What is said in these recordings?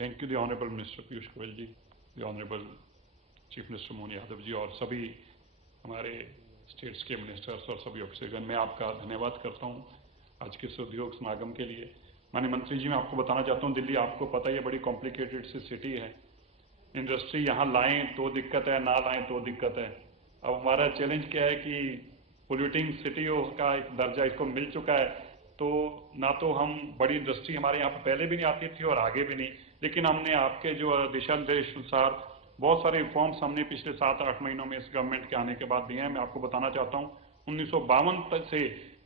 Thank you the honourable minister Piyush Goyal ji, the honourable chief minister Mohan Yadav ji और सभी हमारे स्टेट्स के मिनिस्टर्स और सभी ऑफिसरगण। मैं आपका धन्यवाद करता हूं आज के इस उद्योग समागम के लिए। माननीय मंत्री जी, मैं आपको बताना चाहता हूं, दिल्ली आपको पता ही है बड़ी कॉम्प्लिकेटेड सी सिटी है। इंडस्ट्री यहाँ लाएं तो दिक्कत है, ना लाएं तो दिक्कत है। अब हमारा चैलेंज क्या है कि पोल्यूटिंग सिटी का एक दर्जा इसको मिल चुका है, तो ना तो हम बड़ी इंडस्ट्री हमारे यहाँ पर पहले भी नहीं आती थी और आगे भी नहीं, लेकिन हमने आपके जो दिशा निर्देश अनुसार बहुत सारे रिफॉर्म्स हमने पिछले 7-8 महीनों में इस गवर्नमेंट के आने के बाद दिए हैं। मैं आपको बताना चाहता हूँ 1952 से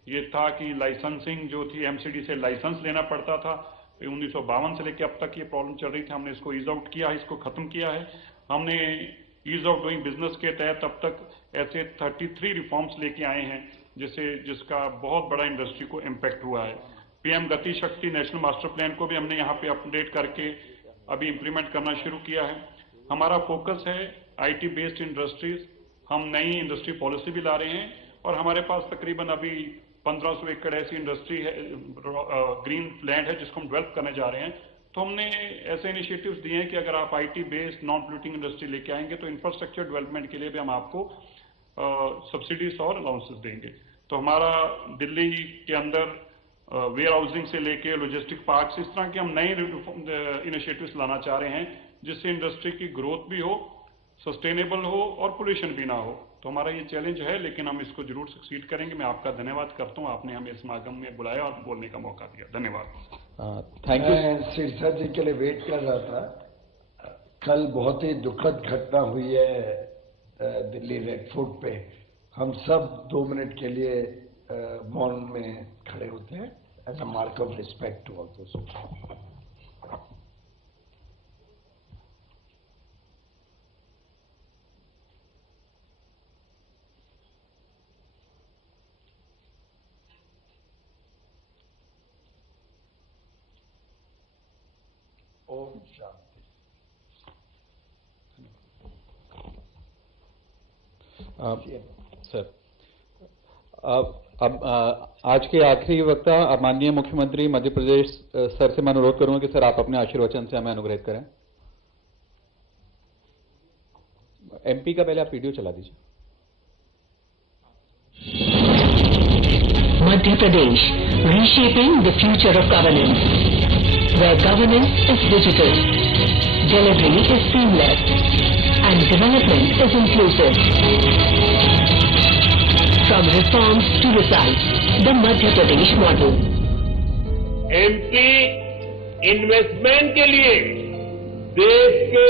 ये था कि लाइसेंसिंग जो थी एमसीडी से लाइसेंस लेना पड़ता था। 1952 से लेकर अब तक ये प्रॉब्लम चल रही थी, हमने इसको ईज आउट किया है, इसको खत्म किया है। हमने ईज ऑफ डूइंग बिजनेस के तहत अब तक ऐसे 33 रिफॉर्म्स लेके आए हैं जिसका बहुत बड़ा इंडस्ट्री को इम्पैक्ट हुआ है। पीएम गति शक्ति नेशनल मास्टर प्लान को भी हमने यहाँ पे अपडेट करके अभी इम्प्लीमेंट करना शुरू किया है। हमारा फोकस है आईटी बेस्ड इंडस्ट्रीज। हम नई इंडस्ट्री पॉलिसी भी ला रहे हैं और हमारे पास तकरीबन अभी 1500 एकड़ ऐसी इंडस्ट्री है, ग्रीन लैंड है जिसको हम डेवलप करने जा रहे हैं। तो हमने ऐसे इनिशिएटिव्स दिए हैं कि अगर आप IT based non polluting industry लेके आएंगे तो इंफ्रास्ट्रक्चर डेवलपमेंट के लिए भी हम आपको सब्सिडीज और अलाउंसेस देंगे। तो हमारा दिल्ली के अंदर वेयर हाउसिंग से लेके लॉजिस्टिक पार्क्स, इस तरह के हम नए इनिशिएटिव्स लाना चाह रहे हैं जिससे इंडस्ट्री की ग्रोथ भी हो, सस्टेनेबल हो और पोल्यूशन भी ना हो। तो हमारा ये चैलेंज है, लेकिन हम इसको जरूर सक्सीड करेंगे। मैं आपका धन्यवाद करता हूँ, आपने हमें समागम में बुलाया और बोलने का मौका दिया। धन्यवाद। Thank you. मैं सिरसा जी के लिए वेट कर रहा था। कल बहुत ही दुखद घटना हुई है दिल्ली रेड फोर्ट पे। हम सब 2 मिनट के लिए मौन में खड़े होते हैं as a mark of respect to all those. Om Shanti. Sir, अब आज के आखिरी वक्ता माननीय मुख्यमंत्री मध्य प्रदेश सर से मैं अनुरोध करूंगा कि सर आप अपने आशीर्वचन से हमें अनुग्रहित करें। एमपी का पहले आप वीडियो चला दीजिए। Madhya Pradesh, reshaping the future of governance, where governance is digital, delivery is seamless, and development is inclusive. From reforms to results, the Madhya Pradesh model. MP investment के लिए देश के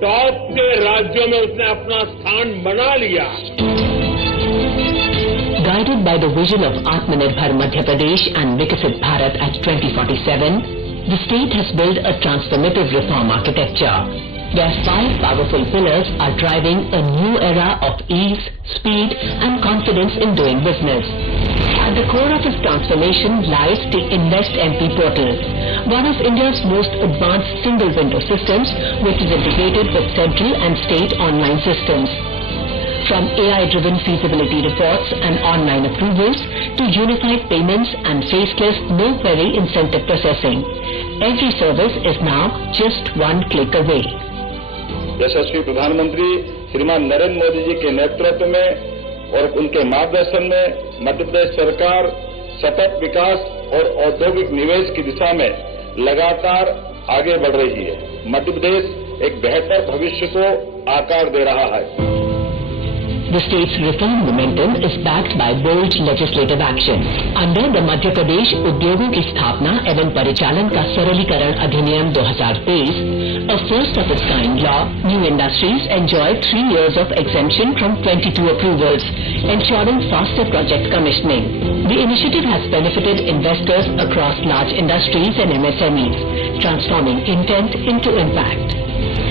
टॉप के राज्यों में उसने अपना स्थान बना लिया। Guided by the vision of Atmanirbhar Madhya Pradesh and Viksit Bharat at 2047, the state has built a transformative reform architecture, where 5 powerful pillars are driving a new era of ease, speed and confidence in doing business. At the core of its transformation lies the Invest MP portal, one of India's most advanced single window systems, which is integrated with central and state online systems. From AI-driven feasibility reports and online approvals to unified payments and faceless no-query incentive processing, every service is now just one click away. यशस्वी प्रधानमंत्री श्रीमान नरेंद्र मोदी जी के नेतृत्व में और उनके मार्गदर्शन में मध्य प्रदेश सरकार सतत विकास और औद्योगिक निवेश की दिशा में लगातार आगे बढ़ रही है। मध्य प्रदेश एक बेहतर भविष्य को आकार दे रहा है। The state's reform momentum is backed by bold legislative action. Under the Madhya Pradesh उद्योगों की स्थापना एवं परिचालन का सरलीकरण अधिनियम 2023, a first of its kind law, new industries enjoy 3 years of exemption from 22 approvals, ensuring faster project commissioning. The initiative has benefited investors across large industries and MSMEs, transforming intent into impact.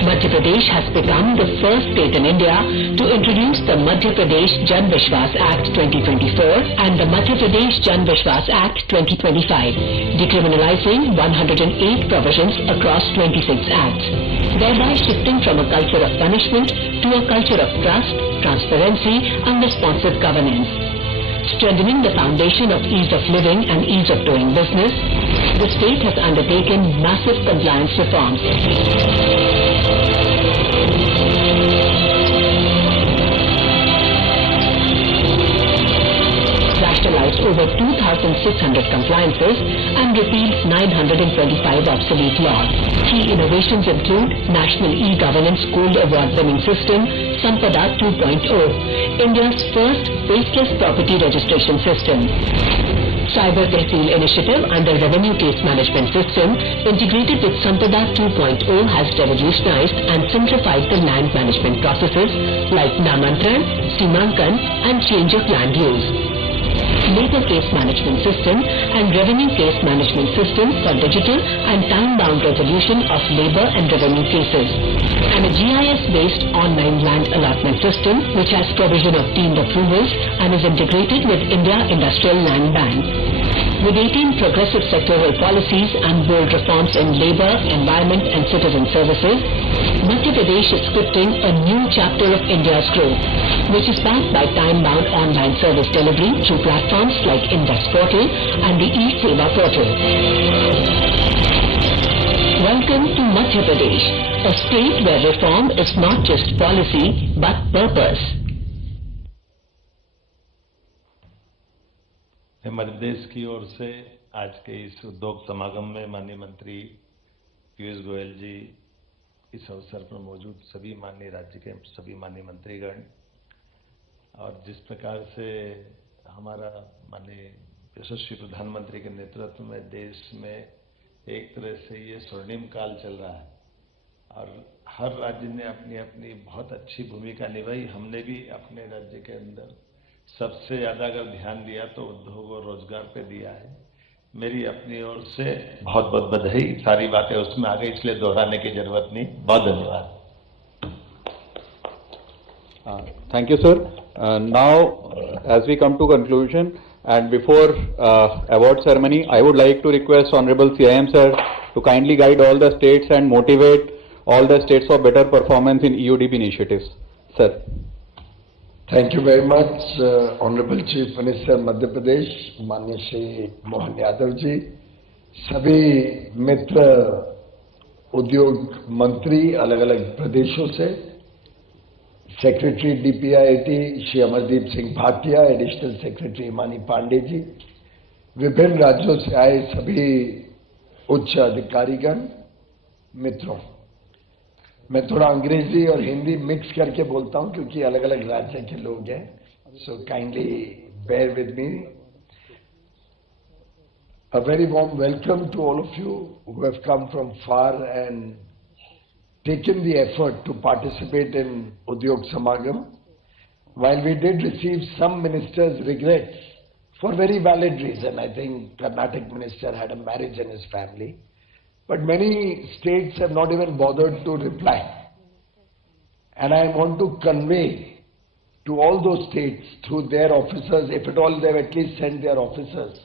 Madhya Pradesh has become the first state in India to introduce the Madhya Pradesh Jan Vishwas Act 2024 and the Madhya Pradesh Jan Vishwas Act 2025, decriminalizing 108 provisions across 26 acts, thereby shifting from a culture of punishment to a culture of trust, transparency and responsive governance. Strengthening the foundation of ease of living and ease of doing business, the state has undertaken massive compliance reforms. Rationalized over 2,600 compliances and repealed 925 obsolete laws. Key innovations include National E-Governance Gold Award-winning system, Sampada 2.0, India's first faceless property registration system. Cyber Tehsil initiative under Revenue Case Management System integrated with Sampada 2.0 has revolutionized and simplified the land management processes like Namantran, Simankan and change of land use. Labor Case Management System and Revenue Case Management System for digital and time-bound resolution of labor and revenue cases. And a GIS-based online land allotment system which has provision of deemed approvals and is integrated with India Industrial Land Bank. With 18 progressive sectoral policies and bold reforms in labor, environment and citizen services, Madhya Pradesh is scripting a new chapter of India's growth, which is backed by time-bound online service delivery through platforms like Index Portal and the E-Seva Portal. Welcome to Madhya Pradesh, a state where reform is not just policy but purpose. Madhya Pradesh की ओर से आज के इस उद्योग समागम में माननीय मंत्री पीयूष गोयल जी, इस अवसर पर मौजूद सभी माननीय राज्य के सभी माननीय मंत्रीगण, और जिस प्रकार से हमारा माननीय यशस्वी प्रधानमंत्री के नेतृत्व में देश में एक तरह से ये स्वर्णिम काल चल रहा है और हर राज्य ने अपनी अपनी बहुत अच्छी भूमिका निभाई। हमने भी अपने राज्य के अंदर सबसे ज्यादा अगर ध्यान दिया तो उद्योग और रोजगार पे दिया है। मेरी अपनी ओर से बहुत बहुत बधाई। सारी बातें उसमें आ गई, इसलिए दोहराने की जरूरत नहीं। बहुत धन्यवाद। Thank you, sir. Now, as we come to conclusion and before award ceremony, I would like to request Honorable CIM sir to kindly guide all the states and motivate all the states for better performance in EUDP initiatives. Sir. Thank you very much, Honorable Chief Minister Madhya Pradesh, माननीय श्री मोहन यादव जी, सभी मित्र उद्योग मंत्री अलग अलग प्रदेशों से, secretary DPIIT Shri Amardeep Singh Bhatia, additional secretary मानी पांडे जी, विभिन्न राज्यों से आए सभी उच्च अधिकारीगण, मित्रों, मैं थोड़ा अंग्रेजी और हिंदी मिक्स करके बोलता हूं क्योंकि अलग अलग राज्य के लोग हैं, so kindly bear with me. A very warm welcome to all of you who have come from far and taken the effort to participate in Udyog Samagam. While we did receive some ministers' regrets for very valid reason, I think Karnataka minister had a marriage in his family, but many states have not even bothered to reply. And I want to convey to all those states through their officers, if at all they have at least sent their officers,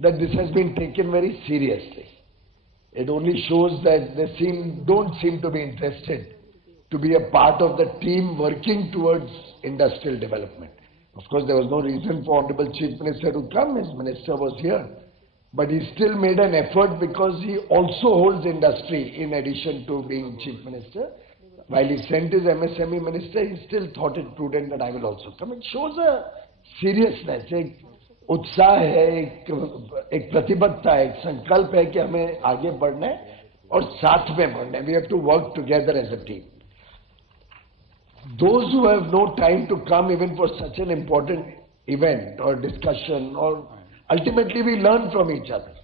that this has been taken very seriously. It only shows that they don't seem to be interested to be a part of the team working towards industrial development. Of course, there was no reason for Honorable Chief Minister to come. His minister was here. But he still made an effort because he also holds industry in addition to being Chief Minister. While he sent his MSME minister, he still thought it prudent that I will also come. It shows a seriousness, एक उत्साह है, एक प्रतिबद्धता है, एक संकल्प है कि हमें आगे बढ़ना है और साथ में बढ़ना है. We have to work together as a team. Those who have no time to come even for such an important event or discussion or ultimately we learn from each other.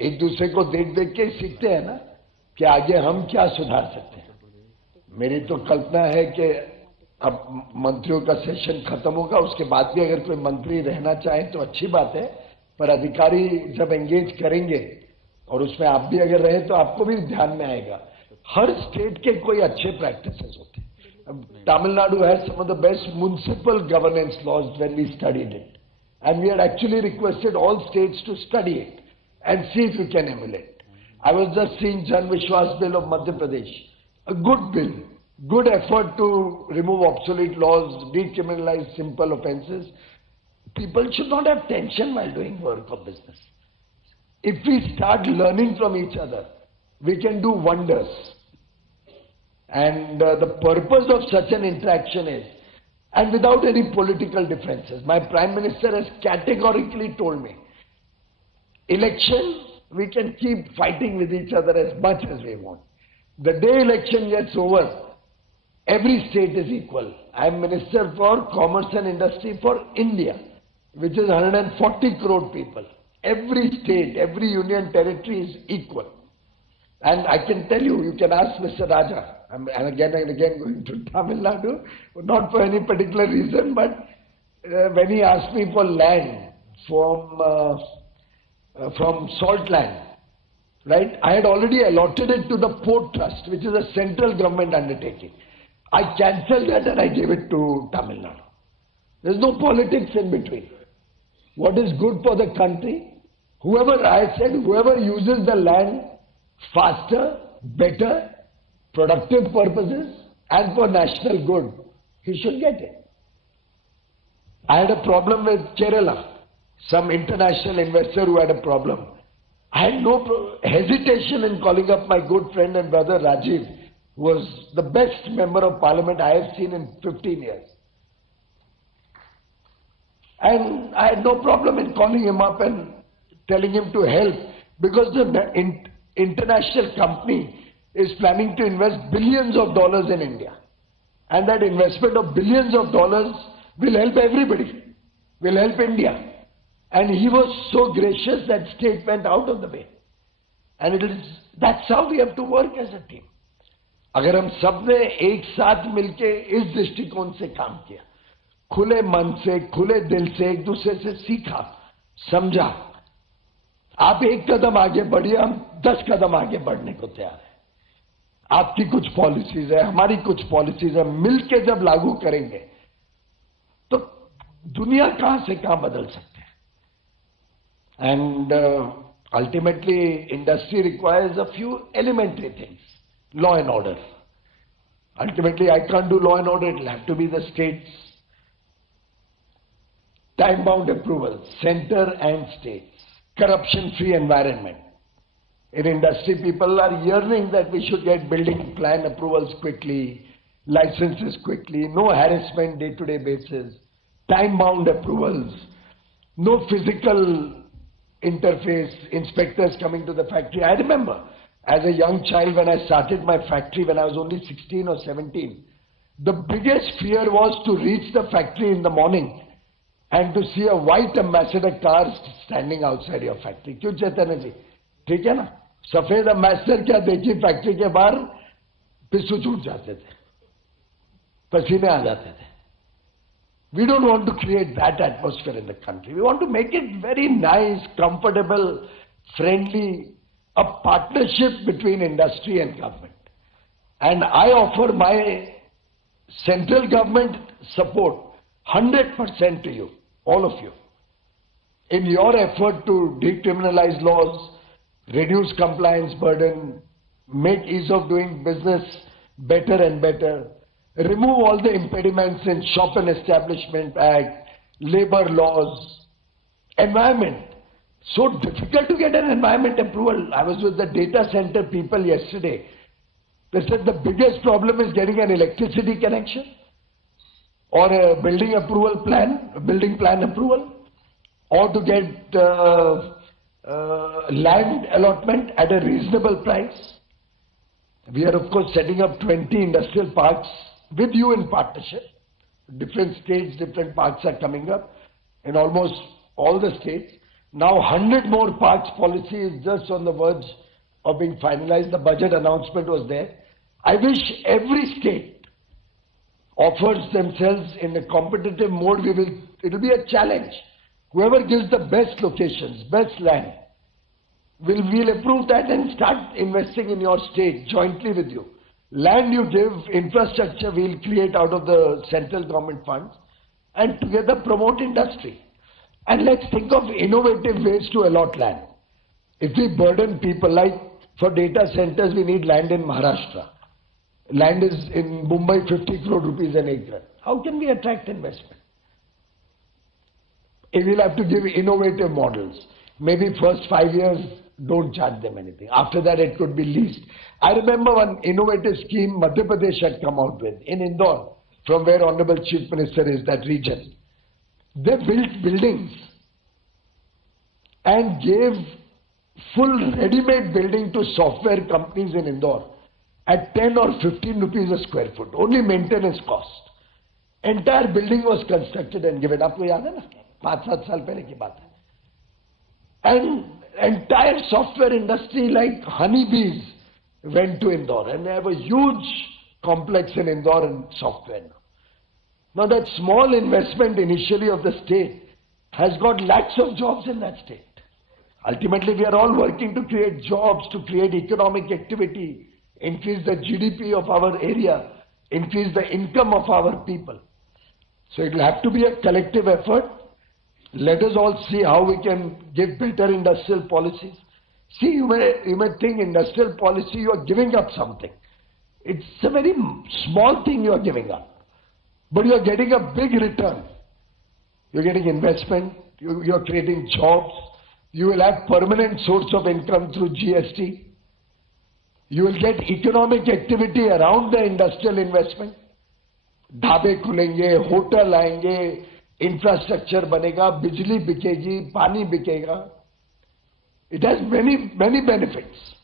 एक दूसरे को देख देख के सीखते हैं ना कि आगे हम क्या सुधार सकते हैं. मेरी तो कल्पना है कि अब मंत्रियों का सेशन खत्म होगा, उसके बाद भी अगर कोई मंत्री रहना चाहे तो अच्छी बात है, पर अधिकारी जब एंगेज करेंगे और उसमें आप भी अगर रहे तो आपको भी ध्यान में आएगा. हर स्टेट के कोई अच्छे प्रैक्टिसेस होते हैं. Tamil Nadu has some of the best municipal governance laws when we studied it. And we had actually requested all states to study it and see if you can emulate. I was just seeing Jan Vishwas Bill of Madhya Pradesh, a good bill, good effort to remove obsolete laws, decriminalize simple offences, people should not have tension while doing work or business. If we start learning from each other, we can do wonders. And the purpose of such an interaction is, and without any political differences, my Prime Minister has categorically told me, election, we can keep fighting with each other as much as we want. The day election gets over, every state is equal. I am Minister for Commerce and Industry for India, which is 140 crore people. Every state, every union territory is equal. And I can tell you, you can ask Mr. Raja, and again going to Tamil Nadu, not for any particular reason, but when he asked me for land from salt land, right? I had already allotted it to the Port Trust, which is a central government undertaking. I cancelled that and I gave it to Tamil Nadu. There's no politics in between. What is good for the country? Whoever uses the land faster, better, productive purposes, and for national good, he should get it. I had a problem with Kerala, some international investor who had a problem. I had no hesitation in calling up my good friend and brother Rajiv, who was the best member of parliament I have seen in 15 years. And I had no problem in calling him up and telling him to help, because the international company is planning to invest billions of dollars in India. And that investment of billions of dollars will help everybody, will help India. And he was so gracious that state went out of the way. And that's how we have to work as a team. अगर हम सब ने एक साथ मिलके इस दृष्टिकोण से काम किया, खुले मन से, खुले दिल से एक दूसरे से सीखा, समझा, आप एक कदम आगे बढ़िए, हम 10 कदम आगे बढ़ने को तैयार हैं। आपकी कुछ पॉलिसीज है, हमारी कुछ पॉलिसीज है, मिलके जब लागू करेंगे तो दुनिया कहां से कहां बदल सकते हैं। And ultimately, industry requires a few elementary things. Law and order. Ultimately, I can't do law and order. It will have to be the states. Time-bound approval, center and states. Corruption-free environment. In industry, people are yearning that we should get building plan approvals quickly, licenses quickly, no harassment day-to-day basis, time-bound approvals, no physical interface, inspectors coming to the factory. I remember as a young child when I started my factory when I was only 16 or 17, the biggest fear was to reach the factory in the morning and to see a white ambassador car standing outside your factory. क्यों चैतन्य जी? ठीक है ना? सफेद ambassador क्या देखी factory के बाहर पिस्सू छूट जाते थे, पसीने आ जाते थे. We don't want to create that atmosphere in the country. We want to make it very nice, comfortable, friendly, a partnership between industry and government. And I offer my central government support 100% to you, all of you, in your effort to decriminalize laws, reduce compliance burden, make ease of doing business better and better, remove all the impediments in Shop and Establishment Act, labor laws, environment. So difficult to get an environment approval. I was with the data center people yesterday. They said the biggest problem is getting an electricity connection or a building approval plan, a building plan approval, or to get land allotment at a reasonable price. We are of course setting up 20 industrial parks with you in partnership. Different states, different parks are coming up in almost all the states. Now 100 more parks policy is just on the verge of being finalized. The budget announcement was there. I wish every state offers themselves in a competitive mode. It will be a challenge. Whoever gives the best locations, best land, we'll approve that and start investing in your state jointly with you. Land you give, infrastructure we'll create out of the central government funds and together promote industry. And let's think of innovative ways to allot land. If we burden people, like for data centers we need land in Maharashtra. Land is in Mumbai 50 crore rupees an acre. How can we attract investment? we'll have to give innovative models. Maybe first 5 years, don't charge them anything. After that, it could be leased. I remember one innovative scheme Madhya Pradesh had come out with in Indore, from where Honorable Chief Minister is, that region. They built buildings and gave full ready-made building to software companies in Indore at 10 or 15 rupees a square foot, only maintenance cost. Entire building was constructed and given up. याद है ना? 5-7 साल पहले की बात है. And entire software industry like honeybees went to Indore, and they have a huge complex in Indore in software now. Now that small investment initially of the state has got lakhs of jobs in that state. Ultimately, we are all working to create jobs, to create economic activity, increase the GDP of our area, increase the income of our people. So it will have to be a collective effort. Let us all see how we can give better industrial policies. See, you may think industrial policy, you are giving up something. It's a very small thing you are giving up. But you are getting a big return. You're getting investment, you're creating jobs, you will have permanent source of income through GST. You will get economic activity around the industrial investment. ढाबे खुलेंगे, hotel आएंगे, infrastructure बनेगा, बिजली बिकेगी, पानी बिकेगा. It has many benefits.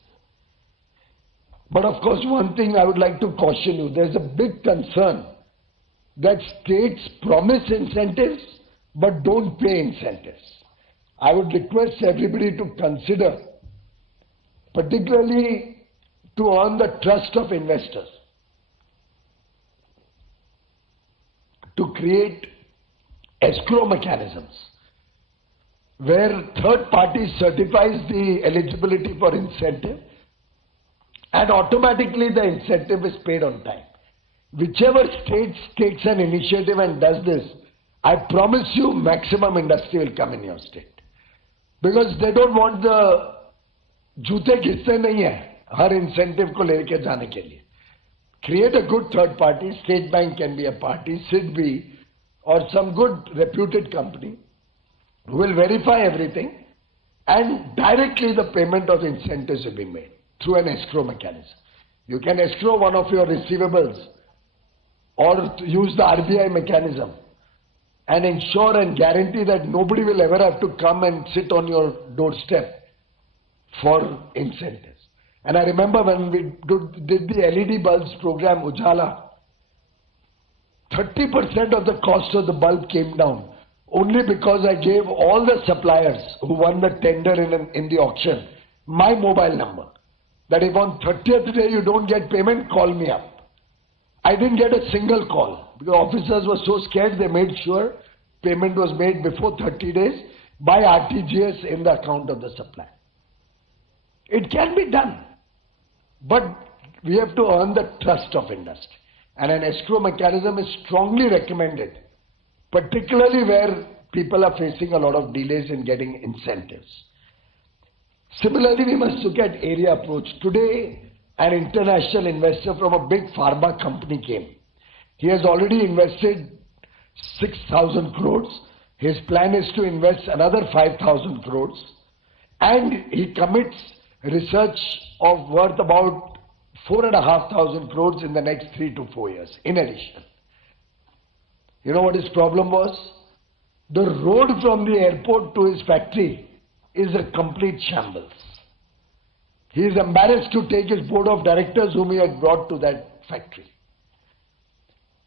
But of course, one thing I would like to caution you, there is a big concern that states promise incentives but don't pay incentives. I would request everybody to consider, particularly to earn the trust of investors, to create escrow mechanisms where third party certifies the eligibility for incentive and automatically the incentive is paid on time. Whichever state takes an initiative and does this, I promise you maximum industry will come in your state. Because they don't want the जूते घिसते नहीं है हर incentive को लेके जाने के लिए. Create a good third party, State Bank can be a party, SIDBI or some good reputed company who will verify everything and directly the payment of incentives will be made through an escrow mechanism. You can escrow one of your receivables or use the RBI mechanism and ensure and guarantee that nobody will ever have to come and sit on your doorstep for incentives. And I remember when we did the LED bulbs program, Ujala, 30% of the cost of the bulb came down only because I gave all the suppliers who won the tender in the auction my mobile number. That if on 30th day you don't get payment, call me up. I didn't get a single call because officers were so scared they made sure payment was made before 30 days by RTGS in the account of the supplier. It can be done, but we have to earn the trust of industry. And an escrow mechanism is strongly recommended, particularly where people are facing a lot of delays in getting incentives. Similarly, we must look at area approach. Today, an international investor from a big pharma company came. He has already invested 6,000 crores. His plan is to invest another 5,000 crores. And he commits research of worth about 4,500 crores in the next 3 to 4 years, in addition. You know what his problem was? The road from the airport to his factory is a complete shambles. He is embarrassed to take his board of directors whom he had brought to that factory.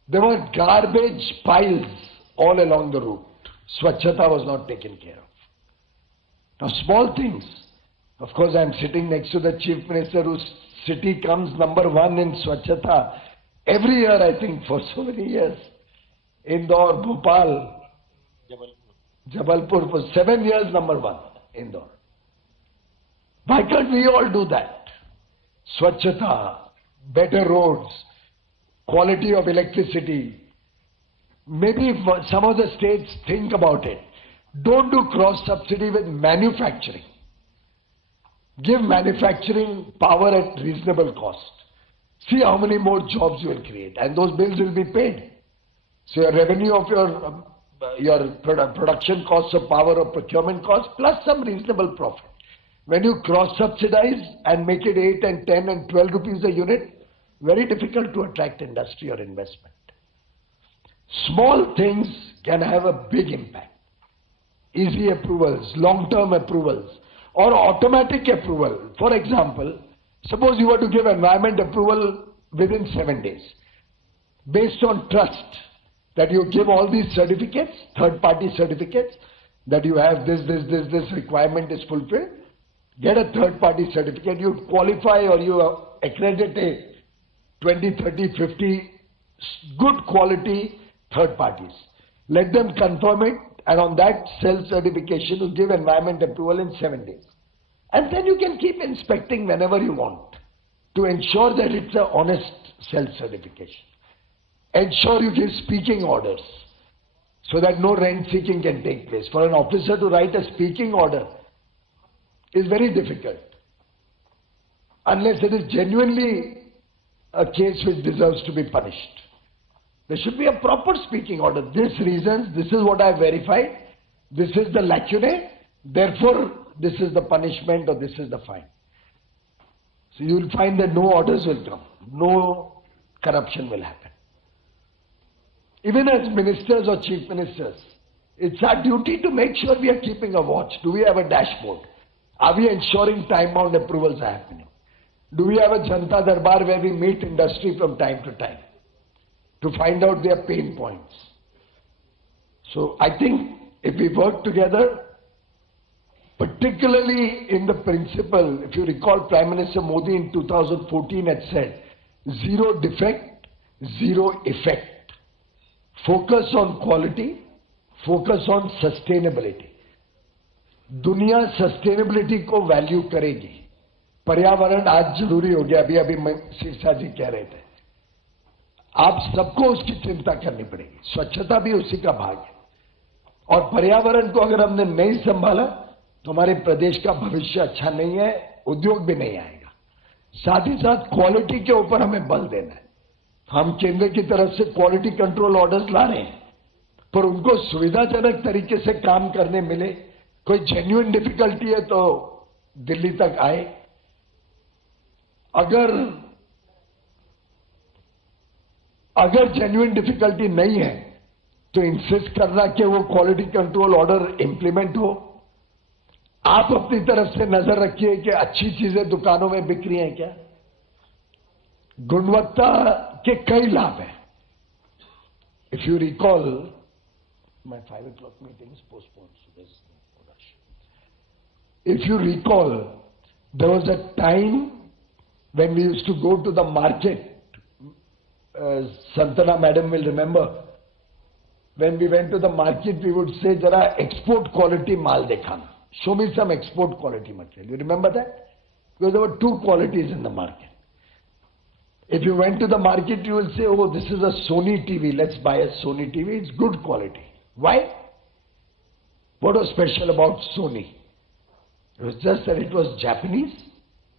There were garbage piles all along the route. Swachhata was not taken care of. Now small things. Of course, I am sitting next to the Chief Minister whose city comes number 1 in Swachhata every year, I think, for so many years. Indore, Bhopal, Jabalpur for 7 years number 1, Indore. Why can't we all do that? Swachhata, better roads, quality of electricity. Maybe some of the states think about it. Don't do cross-subsidy with manufacturing. Give manufacturing power at reasonable cost. See how many more jobs you will create and those bills will be paid. So your revenue of your your production costs of power or procurement costs plus some reasonable profit. When you cross-subsidize and make it 8 and 10 and 12 rupees a unit, very difficult to attract industry or investment. Small things can have a big impact. Easy approvals, long-term approvals, or automatic approval. For example, suppose you were to give environment approval within 7 days, based on trust, that you give all these certificates, third-party certificates, that you have this requirement is fulfilled, get a third-party certificate, you qualify or you accredit a 20, 30, 50 good quality third parties. Let them confirm it, and on that self-certification you give environment approval in 7 days. And then you can keep inspecting whenever you want to ensure that it's an honest self-certification. Ensure you give speaking orders so that no rent seeking can take place. For an officer to write a speaking order is very difficult unless it is genuinely a case which deserves to be punished. There should be a proper speaking order. This reasons, this is what I verified, this is the lacunae, therefore this is the punishment or this is the fine. So you will find that no orders will come, no corruption will happen. Even as ministers or chief ministers, it's our duty to make sure we are keeping a watch. Do we have a dashboard? Are we ensuring time-bound approvals are happening? Do we have a Janta Darbar where we meet industry from time to time to find out their pain points? So I think if we work together, particularly in the principle, if you recall, Prime Minister Modi in 2014 had said, zero defect, zero effect. Focus on quality, focus on sustainability. दुनिया sustainability को value करेगी. पर्यावरण आज जरूरी हो गया. अभी शीर्षा जी कह रहे थे, आप सबको उसकी चिंता करनी पड़ेगी. स्वच्छता भी उसी का भाग है. और पर्यावरण को अगर हमने नहीं संभाला तो हमारे प्रदेश का भविष्य अच्छा नहीं है, उद्योग भी नहीं आएगा. साथ ही साथ क्वालिटी के ऊपर हमें बल देना है. हम केंद्र की तरफ से क्वालिटी कंट्रोल ऑर्डर्स ला रहे हैं, पर उनको सुविधाजनक तरीके से काम करने मिले. कोई जेन्युइन डिफिकल्टी है तो दिल्ली तक आए. अगर जेन्युइन डिफिकल्टी नहीं है तो इंसिस्ट करना कि वो क्वालिटी कंट्रोल ऑर्डर इंप्लीमेंट हो. आप अपनी तरफ से नजर रखिए कि अच्छी चीजें दुकानों में बिक रही हैं क्या. गुणवत्ता के कई लाभ हैं. If you recall, my 5 o'clock meeting is postponed. If you recall, there was a time when we used to go to the market. Santana madam will remember. When we went to the market, we would say, "Jara export quality maal dekhana. Show me some export quality material." You remember that? Because there were two qualities in the market. If you went to the market, you will say, "Oh, this is a Sony TV. Let's buy a Sony TV. It's good quality." Why? What was special about Sony? It was just that it was Japanese,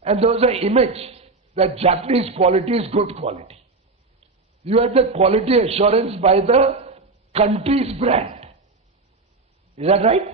and there was an image that Japanese quality is good quality. You had the quality assurance by the country's brand. Is that right?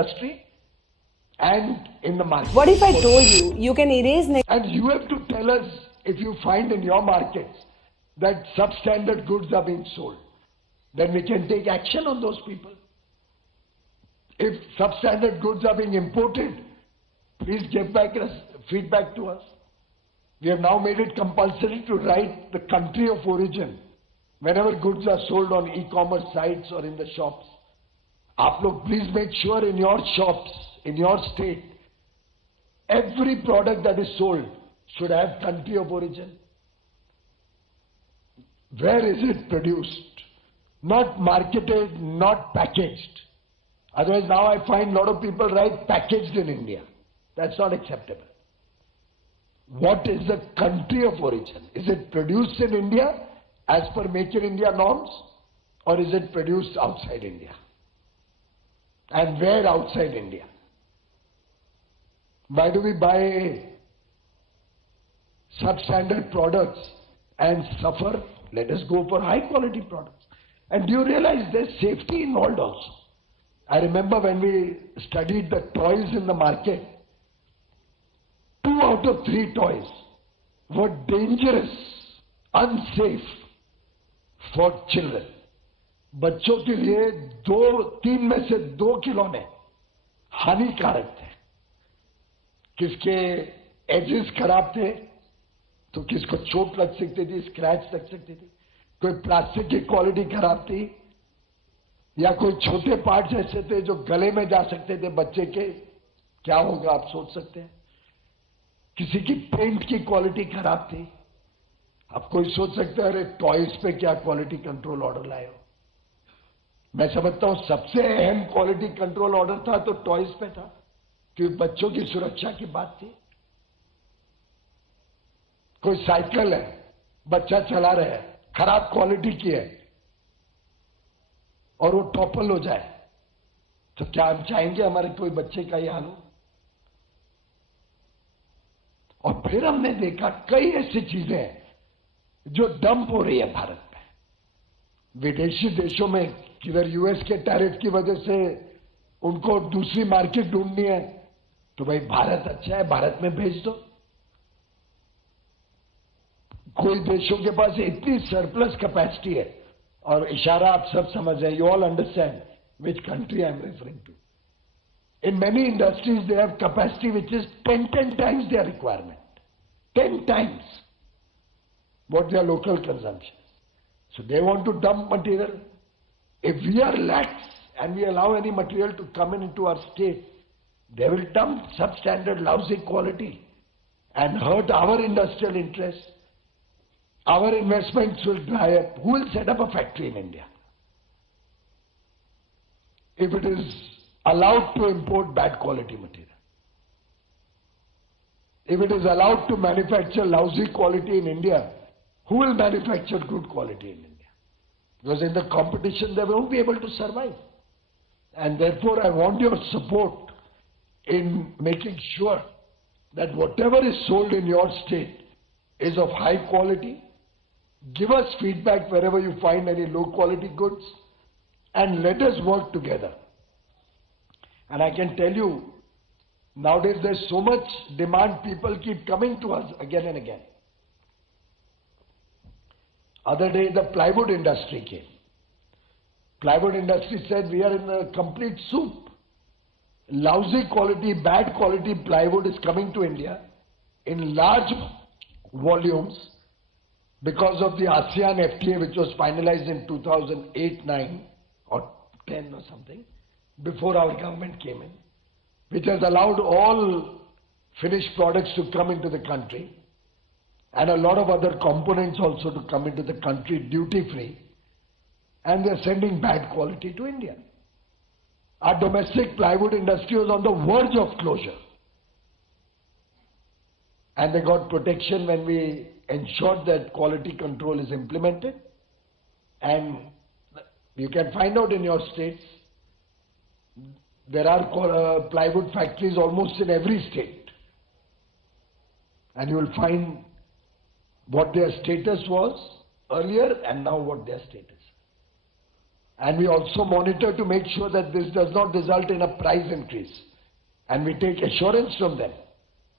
Industry and in the market. What if I told you, you can erase And you have to tell us if you find in your markets that substandard goods are being sold. Then we can take action on those people. If substandard goods are being imported, please give back feedback to us. We have now made it compulsory to write the country of origin whenever goods are sold on e-commerce sites or in the shops. आप लोग please make sure in your shops, in your state, every product that is sold should have country of origin. Where is it produced? Not marketed, not packaged. Otherwise now I find a lot of people write packaged in India. That's not acceptable. What is the country of origin? Is it produced in India as per Make in India norms, or is it produced outside India? And where outside India? Why do we buy substandard products and suffer? Let us go for high quality products. And do you realize there's safety involved also? I remember when we studied the toys in the market, 2 out of 3 toys were dangerous, unsafe for children. बच्चों के लिए 3 में से 2 खिलौने हानिकारक थे. किसके edges खराब थे तो किसको चोट लग सकती थी, स्क्रैच लग सकती थी, कोई प्लास्टिक की क्वालिटी खराब थी, या कोई छोटे पार्ट ऐसे थे जो गले में जा सकते थे बच्चे के. क्या होगा आप सोच सकते हैं. किसी की पेंट की क्वालिटी खराब थी. अब कोई सोच सकता है अरे टॉयज पे क्या क्वालिटी कंट्रोल ऑर्डर लाए हो. मैं समझता हूं सबसे अहम क्वालिटी कंट्रोल ऑर्डर था तो टॉयज पे था, क्योंकि बच्चों की सुरक्षा की बात थी. कोई साइकिल है, बच्चा चला रहा है, खराब क्वालिटी की है और वो टॉपल हो जाए तो क्या हम चाहेंगे हमारे कोई बच्चे का ये हाल हो. और फिर हमने देखा कई ऐसी चीजें हैं जो डंप हो रही है भारत में. विदेशी देशों में किधर यूएस के टैरिफ की वजह से उनको दूसरी मार्केट ढूंढनी है तो भाई भारत अच्छा है, भारत में भेज दो. कोई देशों के पास इतनी सरप्लस कैपेसिटी है, और इशारा आप सब समझ रहे हैं, you all understand which country I am referring to. In many industries, they have capacity which is 10 times their requirement. 10 times what their local consumption is. So they want to dump material. If we are lax and we allow any material to come into our state, they will dump substandard, lousy quality and hurt our industrial interests. Our investments will dry up. Who will set up a factory in India if it is allowed to import bad quality material? If it is allowed to manufacture lousy quality in India, who will manufacture good quality in India? Because in the competition they won't be able to survive. And therefore I want your support in making sure that whatever is sold in your state is of high quality. Give us feedback wherever you find any low quality goods and let us work together. And I can tell you, nowadays there's so much demand, people keep coming to us again and again. Other day the plywood industry came. Plywood industry said we are in a complete soup. Lousy quality, bad quality plywood is coming to India in large volumes because of the ASEAN FTA which was finalized in 2008-9 or 10 or something, before our government came in, which has allowed all finished products to come into the country and a lot of other components also to come into the country duty free, and they're sending bad quality to India. Our domestic plywood industry was on the verge of closure, and they got protection when we ensured that quality control is implemented. And you can find out in your states, there are plywood factories almost in every state, and you will find what their status was earlier and now what their status. And we also monitor to make sure that this does not result in a price increase, and we take assurance from them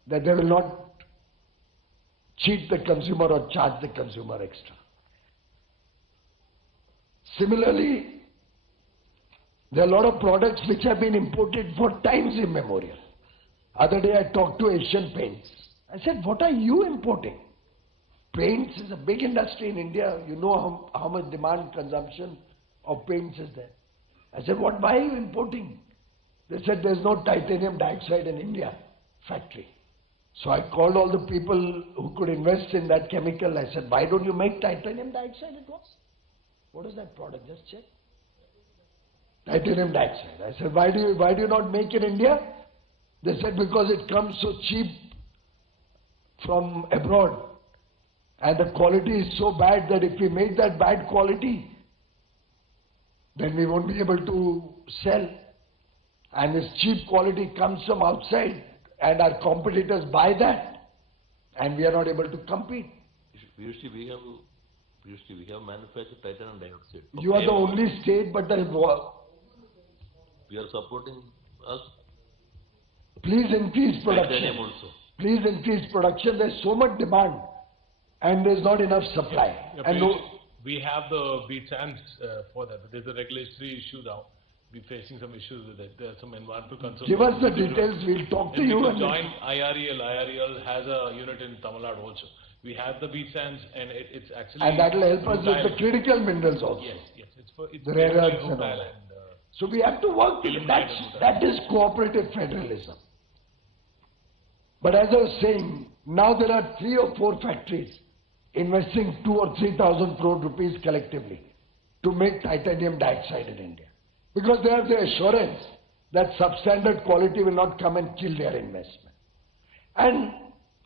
that they will not cheat the consumer or charge the consumer extra. Similarly, There are a lot of products which have been imported for times immemorial. Other day I talked to Asian Paints. I said, what are you importing? Paints is a big industry in India. You know how much demand, consumption of paints is there. I said, why are you importing? They said, there's no titanium dioxide in India factory. So I called all the people who could invest in that chemical. I said, why don't you make titanium dioxide? It was. What is that product? Just check. Titanium dioxide. I said, why do you not make it in India? They said, because it comes so cheap from abroad and the quality is so bad that if we make that bad quality, then we won't be able to sell. And this cheap quality comes from outside and our competitors buy that and we are not able to compete. We have manufactured titanium dioxide. You are the only state, but we are supporting us. Please increase production. Titanium also. Please increase production. There's so much demand and there's not enough supply. Yeah, and we have the beat sands for that. There's a regulatory issue now. We're facing some issues with it. There are some environmental concerns. Give us the details. We'll talk to you. And join IREL. IREL has a unit in Tamil Nadu also. We have the beat sands and it's actually... And that will help us with the critical minerals also. Yes. It's the rare earths and all. So we have to work. That is cooperative federalism. But as I was saying, now there are 3 or 4 factories investing 2,000 or 3,000 crore rupees collectively to make titanium dioxide in India. Because they have the assurance that substandard quality will not come and kill their investment. And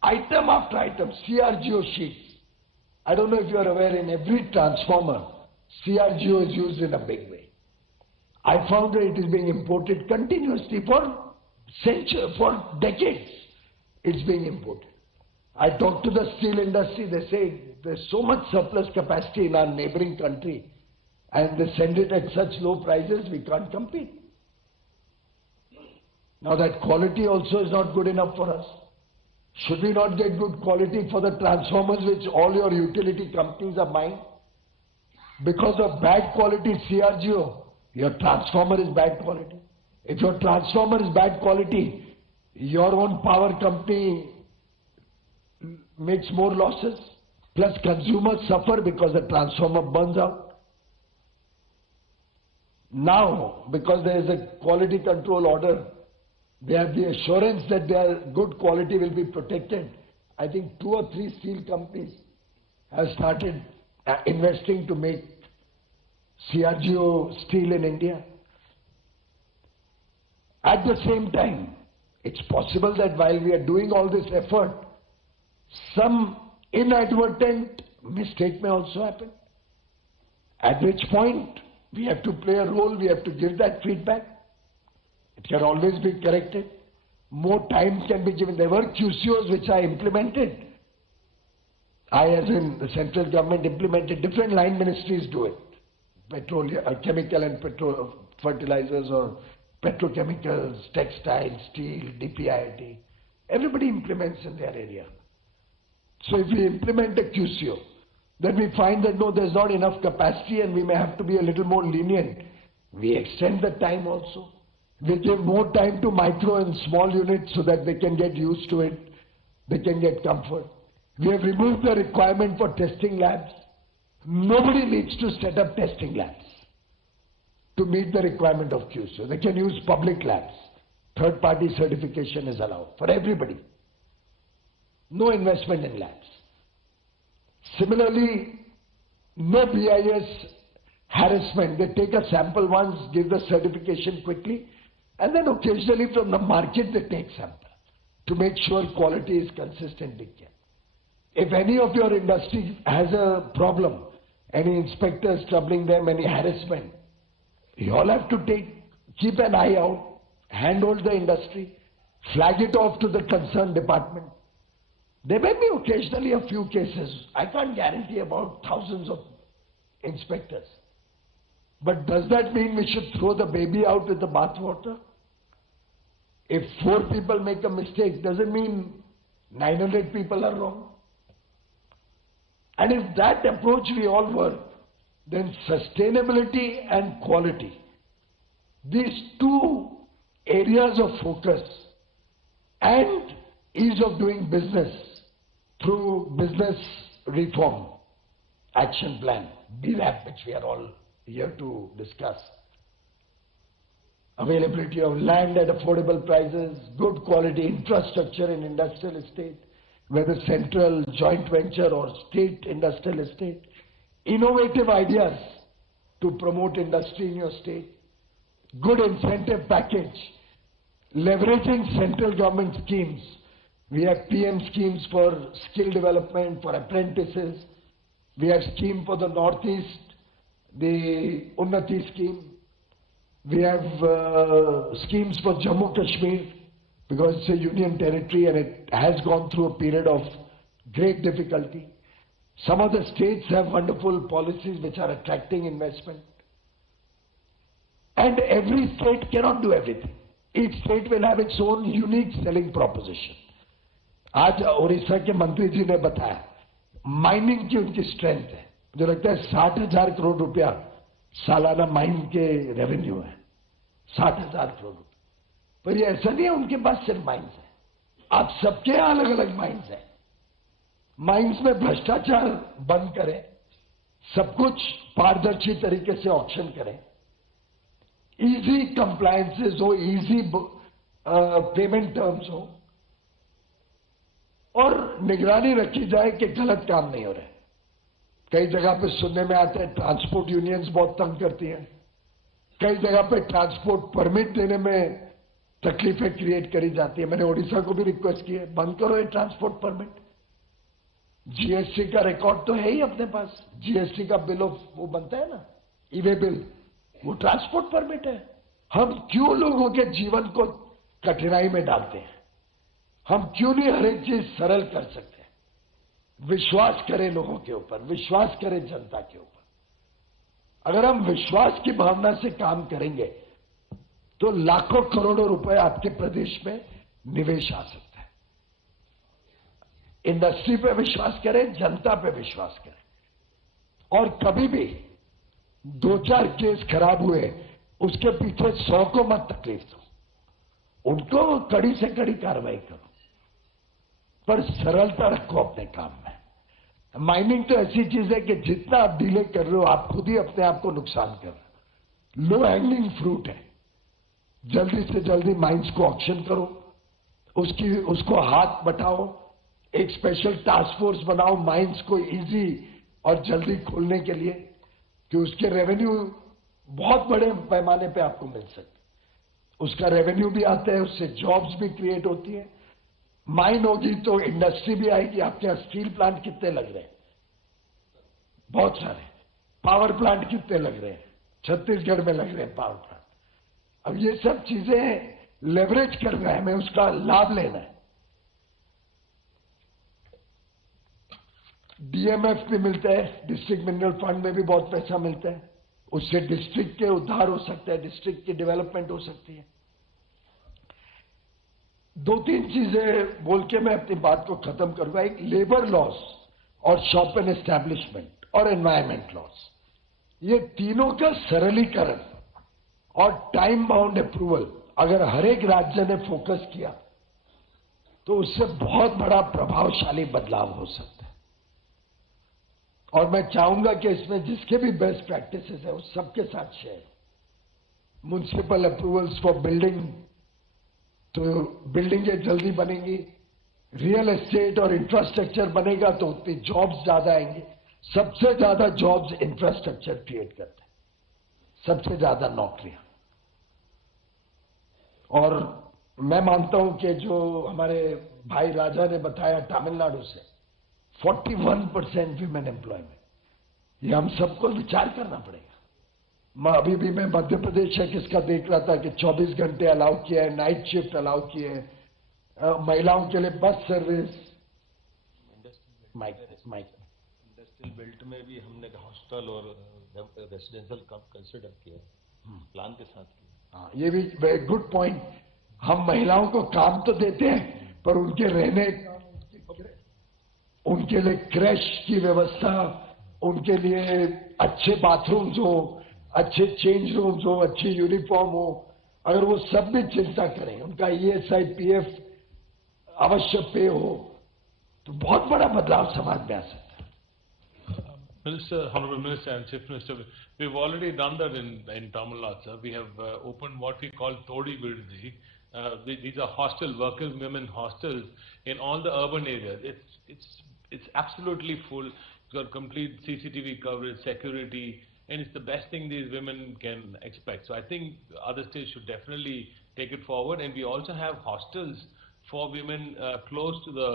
item after item, CRGO sheets. I don't know if you are aware, in every transformer, CRGO is used in a big way. I found that it is being imported continuously for decades. It's being imported. I talked to the steel industry, they say there's so much surplus capacity in our neighboring country and they send it at such low prices, we can't compete. Now that quality also is not good enough for us. Should we not get good quality for the transformers which all your utility companies are buying? Because of bad quality CRGO, your transformer is bad quality. If your transformer is bad quality, your own power company makes more losses, plus consumers suffer because the transformer burns out. Now, because there is a quality control order, they have the assurance that their good quality will be protected. I think 2 or 3 steel companies have started investing to make CRGO steel in India. At the same time, it's possible that while we are doing all this effort, some inadvertent mistake may also happen. At which point, we have to play a role, we have to give that feedback. It can always be corrected. More time can be given. There were QCOs which I implemented. I, as in the central government, implemented. Different line ministries do it. Petroleum, chemical and fertilizers or petrochemicals, textiles, steel, DPIIT. Everybody implements in their area. So if we implement a QCO, then we find that no, there's not enough capacity and we may have to be a little more lenient. We extend the time also. We give more time to micro and small units so that they can get used to it, they can get comfort. We have removed the requirement for testing labs. Nobody needs to set up testing labs to meet the requirement of QCO. They can use public labs. Third-party certification is allowed for everybody. No investment in labs. Similarly, no BIS harassment. They take a sample once, give the certification quickly, and then occasionally from the market they take sample to make sure quality is consistently kept. If any of your industry has a problem, any inspectors troubling them, any harassment, you all have to keep an eye out, handhold the industry, flag it off to the concerned department. There may be occasionally a few cases. I can't guarantee about thousands of inspectors. But does that mean we should throw the baby out with the bathwater? If 4 people make a mistake, does it mean 900 people are wrong? And if that approach we all work, then sustainability and quality These two areas of focus and ease of doing business through business reform action plan, BRAP, which we are all here to discuss. Availability of land at affordable prices, good quality infrastructure in industrial estate, whether central, joint venture or state industrial estate, innovative ideas to promote industry in your state, good incentive package, leveraging central government schemes. We have PM schemes for skill development, for apprentices. We have scheme for the Northeast, the Unnati scheme. We have schemes for Jammu Kashmir because it's a union territory and it has gone through a period of great difficulty. Some of the states have wonderful policies which are attracting investment. And every state cannot do everything. Each state will have its own unique selling proposition. आज ओडिशा के मंत्री जी ने बताया mining की उनकी strength है, मुझे लगता है 60,000 करोड़ रुपया सालाना माइन के रेवेन्यू है, 60,000 करोड़ रुपया। पर ये ऐसा नहीं है उनके पास सिर्फ माइन्स है, आप सबके अलग अलग माइन्स हैं। माइन्स में भ्रष्टाचार बंद करें, सब कुछ पारदर्शी तरीके से ऑक्शन करें, इजी कंप्लायंसेस हो, इजी पेमेंट टर्म्स हो और निगरानी रखी जाए कि गलत काम नहीं हो रहे। कई जगह पे सुनने में आता है ट्रांसपोर्ट यूनियंस बहुत तंग करती हैं, कई जगह पे ट्रांसपोर्ट परमिट देने में तकलीफें क्रिएट करी जाती है। मैंने ओडिशा को भी रिक्वेस्ट की है, बंद करो ये ट्रांसपोर्ट परमिट। जीएसटी का रिकॉर्ड तो है ही अपने पास, जीएसटी का बिल ऑफ वो बनता है ना, ई वे बिल, वो ट्रांसपोर्ट परमिट है। हम क्यों लोगों के जीवन को कठिनाई में डालते हैं? हम क्यों नहीं हर एक चीज सरल कर सकते? विश्वास करें लोगों के ऊपर, विश्वास करें जनता के ऊपर। अगर हम विश्वास की भावना से काम करेंगे तो लाखों करोड़ों रुपए आपके प्रदेश में निवेश आ सकता है। इंडस्ट्री पे विश्वास करें, जनता पे विश्वास करें और कभी भी 2-4 केस खराब हुए उसके पीछे 100 को मत तकलीफ दो, उनको कड़ी से कड़ी कार्रवाई करो, पर सरलता रखो अपने काम में। माइनिंग तो ऐसी चीज है कि जितना आप डिले कर रहे हो आप खुद ही अपने आप को नुकसान कर रहे हो। लो हैंगिंग फ्रूट है, जल्दी से जल्दी माइंस को ऑक्शन करो, उसको हाथ बटाओ, एक स्पेशल टास्क फोर्स बनाओ माइंस को इजी और जल्दी खोलने के लिए कि उसके रेवेन्यू बहुत बड़े पैमाने पे आपको मिल सके। उसका रेवेन्यू भी आता है, उससे जॉब्स भी क्रिएट होती है। माइन होगी तो इंडस्ट्री भी आएगी। आपके यहां स्टील प्लांट कितने लग रहे हैं? बहुत सारे। पावर प्लांट कितने लग रहे हैं? छत्तीसगढ़ में लग रहे हैं पावर प्लांट। अब ये सब चीजें लेवरेज करना है, हमें उसका लाभ लेना है। डीएमएफ भी मिलता है, डिस्ट्रिक्ट मिनरल फंड में भी बहुत पैसा मिलता है, उससे डिस्ट्रिक्ट के उद्धार हो सकता है, डिस्ट्रिक्ट की डेवलपमेंट हो सकती है। 2-3 चीजें बोल के मैं अपनी बात को खत्म करूंगा। एक लेबर लॉस और शॉप एंड एस्टैब्लिशमेंट और एनवायरमेंट लॉस, ये तीनों का सरलीकरण और टाइम बाउंड अप्रूवल अगर हर एक राज्य ने फोकस किया तो उससे बहुत बड़ा प्रभावशाली बदलाव हो सकता है। और मैं चाहूंगा कि इसमें जिसके भी बेस्ट प्रैक्टिसेस है उस सबके साथ share. Municipal approvals for building, तो बिल्डिंगें जल्दी बनेंगी, रियल एस्टेट और इंफ्रास्ट्रक्चर बनेगा तो उतनी जॉब्स ज्यादा आएंगे। सबसे ज्यादा जॉब्स इंफ्रास्ट्रक्चर क्रिएट करते हैं, सबसे ज्यादा नौकरियां। और मैं मानता हूं कि जो हमारे भाई राजा ने बताया तमिलनाडु से 41% वीमेन एम्प्लॉयमेंट, ये हम सबको विचार करना पड़ेगा। अभी भी मैं मध्य प्रदेश है किसका देख रहा था कि 24 घंटे अलाउ किया है, नाइट शिफ्ट अलाउ किए हैं, महिलाओं के लिए बस सर्विस। इंडस्ट्रियल बेल्ट में भी हमने हॉस्टल और रेसिडेंशियल कंसिडर किया, प्लान के साथ किया। हाँ, ये भी वेरी गुड पॉइंट। हम महिलाओं को काम तो देते हैं पर उनके रहने, उनके लिए क्रैश की व्यवस्था, उनके लिए अच्छे बाथरूम्स हो, अच्छे चेंज रूम्स हो, अच्छी यूनिफॉर्म हो, अगर वो सब भी चिंता करें, उनका ESI PF अवश्य पे हो, तो बहुत बड़ा बदलाव समाज में आ सकता है। Minister, Honorable Minister and Chief Minister, we've already done that in Tamil Nadu, sir. We have opened what we call Todi Vidhi. These are hostel, working women hostels in all the urban areas. It's absolutely full. It's got complete CCTV coverage, security, and it's the best thing these women can expect. So I think other states should definitely take it forward. And we also have hostels for women close to the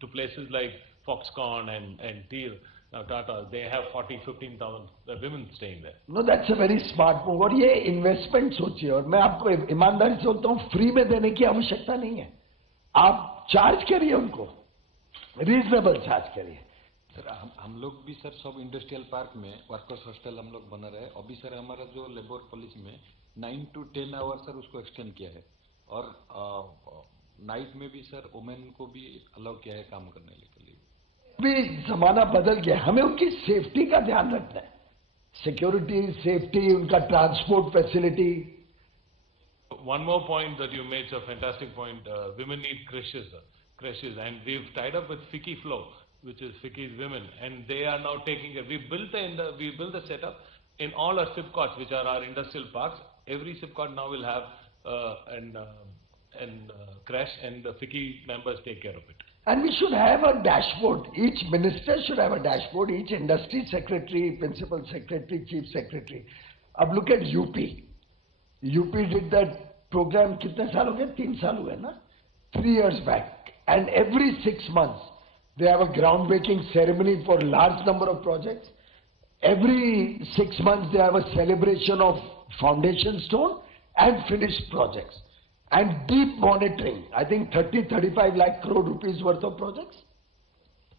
to places like Foxconn and Teal. Now Tata, they have 15,000 women staying there. No, that's a very smart move. और ये investment सोचिए, और मैं आपको ईमानदारी से बोलता हूँ, फ्री में देने की आवश्यकता नहीं है, आप चार्ज करिए उनको, रीजनेबल चार्ज करिए। सर हम लोग भी सर सब इंडस्ट्रियल पार्क में वर्कर्स हॉस्टल हम लोग बना रहे हैं। अभी सर हमारा जो लेबर पॉलिसी में 9 to 10 आवर सर उसको एक्सटेंड किया है, और नाइट में भी सर वुमेन को भी अलाउ किया है काम करने के लिए। भी जमाना बदल गया, हमें उनकी सेफ्टी का ध्यान रखना है, सिक्योरिटी, सेफ्टी, उनका transport facility. One more point that you made, a fantastic point. Women need creches, and we've tied up with Fiki Flow, which is Fiki's women, and they are now taking it. We built the setup in all our SIPCOTs, which are our industrial parks. Every SIPCOT now will have an creche, and the Fiki members take care of it. And we should have a dashboard. Each minister should have a dashboard. Each industry secretary, principal secretary, chief secretary. अब look at UP. UP did that program कितने साल हो गए? 3 साल हुए ना? 3 years back. And every 6 months, they have a groundbreaking ceremony for large number of projects. Every 6 months, they have a celebration of foundation stone and finished projects. And deep monitoring. I think 30-35 lakh crore rupees worth of projects.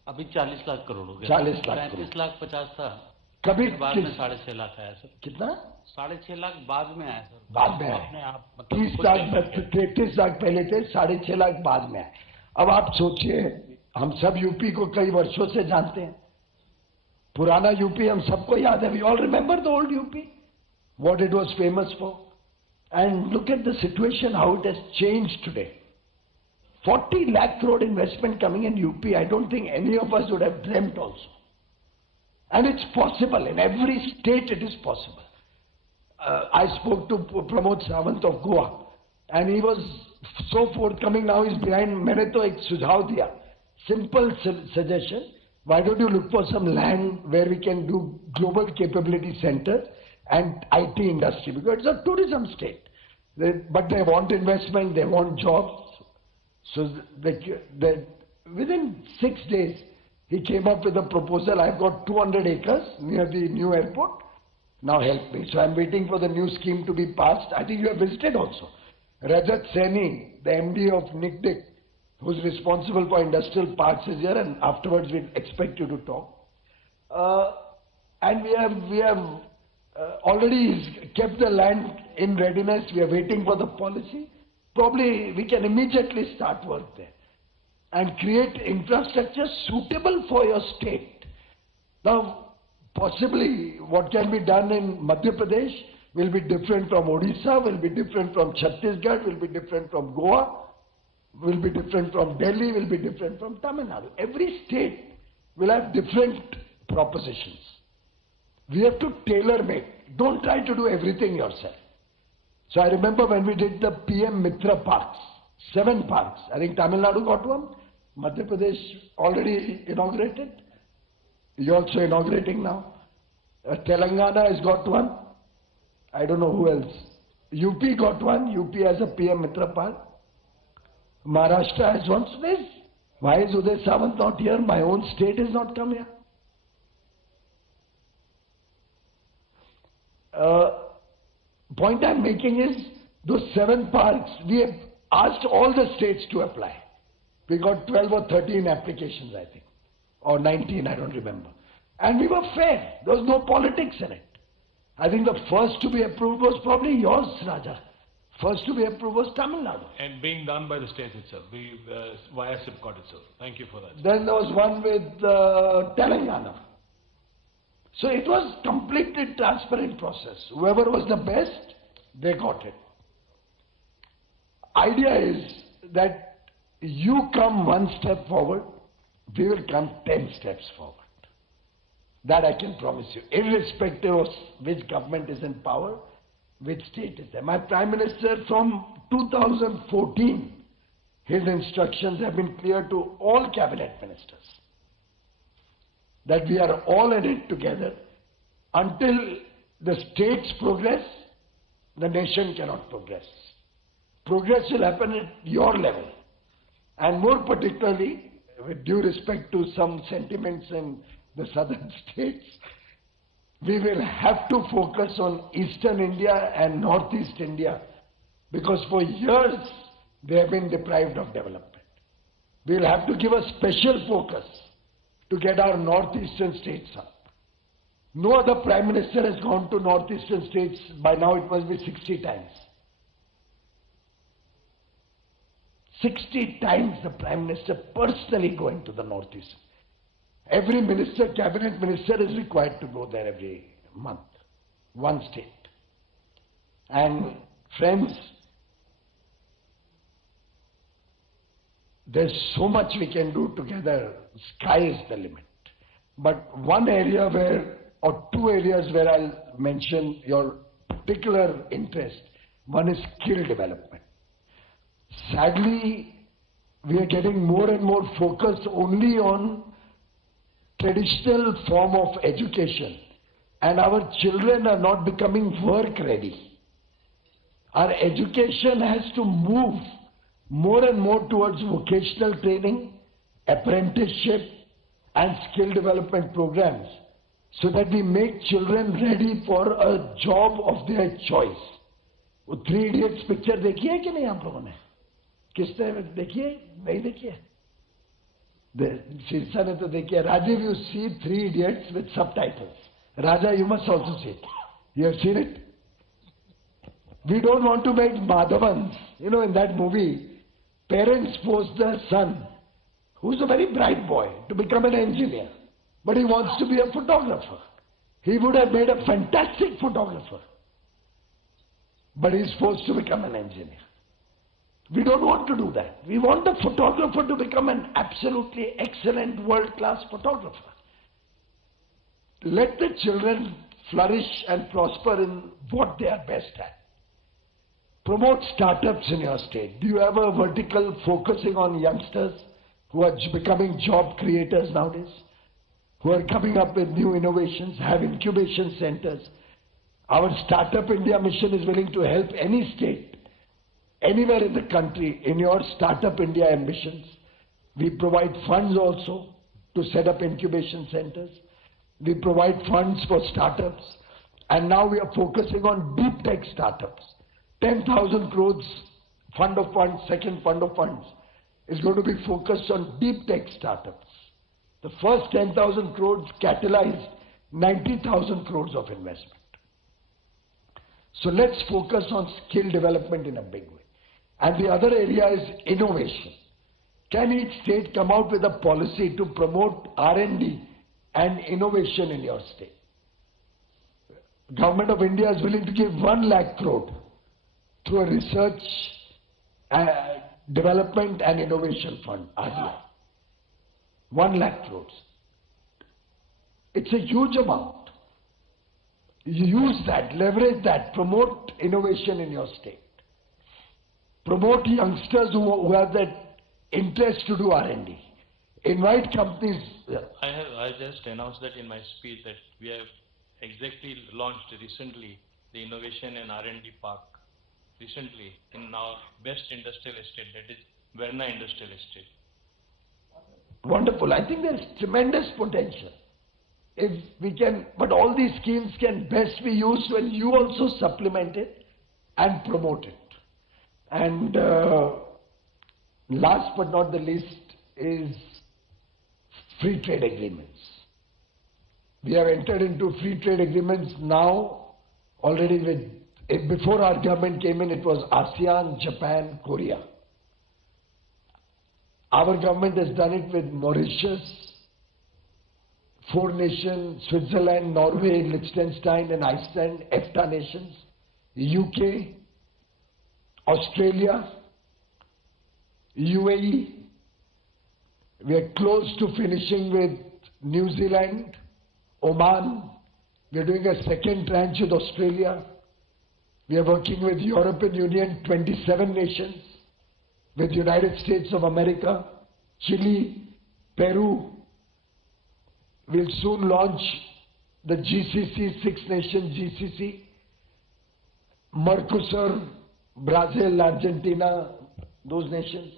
अभी 40 लाख करोड़ हो गया। 40 लाख 35 लाख 50 था। कभी बाद में 6.5 लाख आया sir. कितना? 6.5 लाख बाद में आया सर। बाद में आया। अपने आप 30 लाख 33 लाख पहले थे, 6.5 लाख बाद में आए। अब आप सोचिए, हम सब यूपी को कई वर्षों से जानते हैं, पुराना यूपी हम सबको याद है। We all remember the old UP, what it was famous for. And look at the situation, how it has changed today. 40 lakh crore investment coming in UP, I don't think any of us would have dreamt also. And it's possible, in every state it is possible. I spoke to Pramod Sawant of Goa, and he was so forthcoming. Now he's behind. मैंने तो एक सुझाव दिया, simple suggestion, why don't you look for some land where we can do global capability centers and IT industry, because it's a tourism state. But they want investment, they want jobs. So within 6 days, he came up with a proposal. I've got 200 acres near the new airport. Now help me. So I'm waiting for the new scheme to be passed. I think you have visited also. Rajat Saini, the MD of NICDIC, who's responsible for industrial parks, is here, and afterwards we expect you to talk. And we have already kept the land in readiness. We are waiting for the policy. Probably we can immediately start work there and create infrastructure suitable for your state. Now, possibly what can be done in Madhya Pradesh will be different from Odisha, will be different from Chhattisgarh, will be different from Goa, will be different from Delhi, will be different from Tamil Nadu. Every state will have different propositions. We have to tailor make. Don't try to do everything yourself. So I remember when we did the PM Mitra parks, 7 parks. I think Tamil Nadu got one. Madhya Pradesh already inaugurated. You're also inaugurating now. Telangana has got one. I don't know who else. UP got one. UP has a PM Mitra park. Maharashtra has one. So why is Uday Sawant not here? My own state has not come here. Point I'm making is, those 7 parks, we have asked all the states to apply. We got 12 or 13 applications, I think, or 19, I don't remember. And we were fair. There was no politics in it. I think the first to be approved was probably yours, Raja. First to be approved was Tamil Nadu. And being done by the state itself, via SIPCOT itself. Thank you for that. Then there was one with Telangana. So it was completely transparent process. Whoever was the best, they got it. Idea is that you come one step forward, we will come 10 steps forward. That I can promise you, irrespective of which government is in power, which state is there. My Prime Minister from 2014, his instructions have been clear to all cabinet ministers that we are all in it together. Until the states progress, the nation cannot progress. Progress will happen at your level. And more particularly, with due respect to some sentiments in the southern states, we will have to focus on Eastern India and Northeast India, because for years they have been deprived of development. We will have to give a special focus to get our northeastern states up. No other Prime Minister has gone to northeastern states, by now it must be 60 times. 60 times the Prime Minister personally going to the northeast. Every minister, cabinet minister is required to go there every month, one state. And friends, there's so much we can do together, sky is the limit. But one area where, or two areas where I'll mention your particular interest, one is skill development. Sadly, we are getting more and more focused only on traditional form of education, and our children are not becoming work ready. Our education has to move more and more towards vocational training, apprenticeship and skill development programs, so that we make children ready for a job of their choice. वो 3 Idiots picture देखी है कि नहीं आप लोगों ने? किसने देखी है? नहीं देखी है? शीर्षा ने तो देखी है. Rajiv, you see 3 Idiots with subtitles. Raja, you must also see it. You have seen it? We don't want to make Madhavans. You know, in that movie, parents force their son, who's a very bright boy, to become an engineer. But he wants to be a photographer. He would have made a fantastic photographer. But he's forced to become an engineer. We don't want to do that. We want the photographer to become an absolutely excellent world-class photographer. Let the children flourish and prosper in what they are best at. Promote startups in your state. Do you have a vertical focusing on youngsters who are becoming job creators nowadays? Who are coming up with new innovations, have incubation centers. Our Startup India mission is willing to help any state, anywhere in the country, in your Startup India ambitions. We provide funds also to set up incubation centers. We provide funds for startups. And now we are focusing on deep tech startups. 10,000 crores fund of funds, second fund of funds, is going to be focused on deep tech startups. The first 10,000 crores catalyzed 90,000 crores of investment. So let's focus on skill development in a big way. And the other area is innovation. Can each state come out with a policy to promote R&D and innovation in your state? Government of India is willing to give 1 lakh crore through a research, development and innovation fund, RDI. 1 lakh crores. It's a huge amount. You use that, leverage that, promote innovation in your state. Promote youngsters who have that interest to do R&D. Invite companies. I just announced that in my speech that we have exactly launched recently the Innovation and R&D Park. Recently in our best industrial estate, that is Verna Industrial Estate. Wonderful. I think there's tremendous potential. If we can, but all these schemes can best be used when you also supplement it and promote it. And last but not the least is free trade agreements. We have entered into free trade agreements now already with, before our government came in, it was ASEAN, Japan, Korea. Our government has done it with Mauritius, 4 nations, Switzerland, Norway, Liechtenstein and Iceland, EFTA nations, UK, Australia, UAE. We are close to finishing with New Zealand, Oman. We are doing a second tranche with Australia. We are working with European Union, 27 nations, with United States of America, Chile, Peru. We'll soon launch the GCC, 6-nation GCC, Mercosur, Brazil, Argentina, those nations.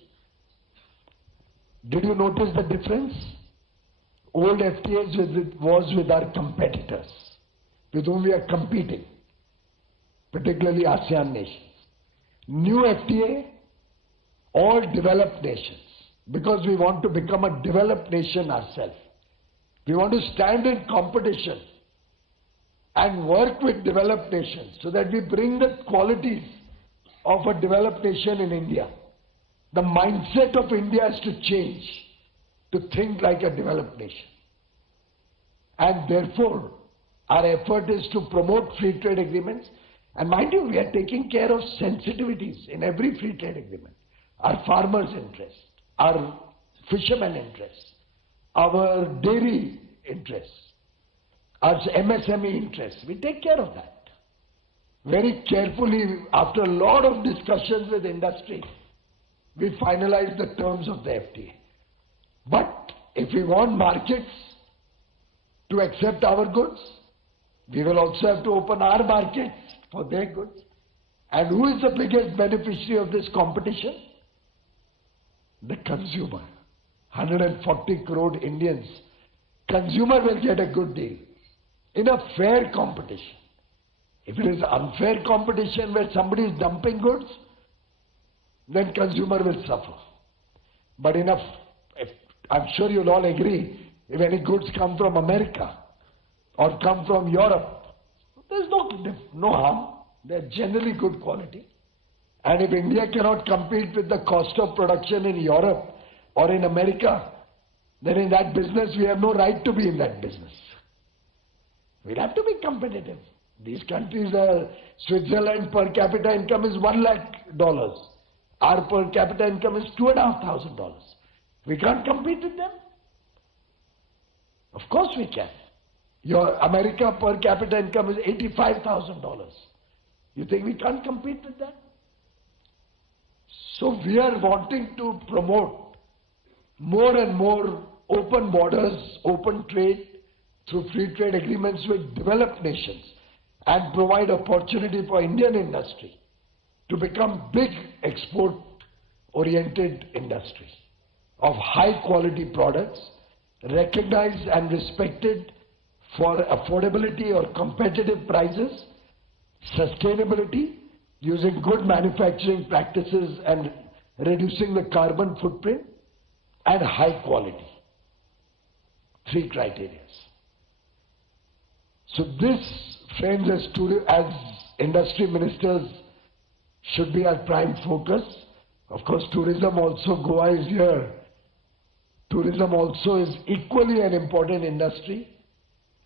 Did you notice the difference? Old FTAs was with our competitors, with whom we are competing, particularly ASEAN nations. New FTA, all developed nations, because we want to become a developed nation ourselves. We want to stand in competition and work with developed nations so that we bring the qualities of a developed nation in India. The mindset of India has to change to think like a developed nation. And therefore, our effort is to promote free trade agreements. And mind you, we are taking care of sensitivities in every free trade agreement. Our farmers' interests, our fishermen' interests, our dairy interests, our MSME interests. We take care of that. Very carefully, after a lot of discussions with industry, we finalize the terms of the FTA. But if we want markets to accept our goods, we will also have to open our markets for their goods. And who is the biggest beneficiary of this competition? The consumer. 140 crore Indians. Consumer will get a good deal in a fair competition. If it is unfair competition where somebody is dumping goods, then consumer will suffer. But I'm sure you'll all agree, if any goods come from America or come from Europe, there's no harm. They're generally good quality. And if India cannot compete with the cost of production in Europe or in America, then in that business we have no right to be in that business. We'll have to be competitive. These countries are, Switzerland per capita income is $1 lakh. Our per capita income is $2,500. We can't compete with them. Of course we can. Your America per capita income is $85,000. You think we can't compete with that? So we are wanting to promote more and more open borders, open trade through free trade agreements with developed nations and provide opportunity for Indian industry to become big export-oriented industry of high-quality products, recognized and respected for affordability or competitive prices, sustainability, using good manufacturing practices and reducing the carbon footprint, and high quality. 3 criteria. So this, friends, as industry ministers, should be our prime focus. Of course, tourism also, Goa is here. Tourism also is equally an important industry.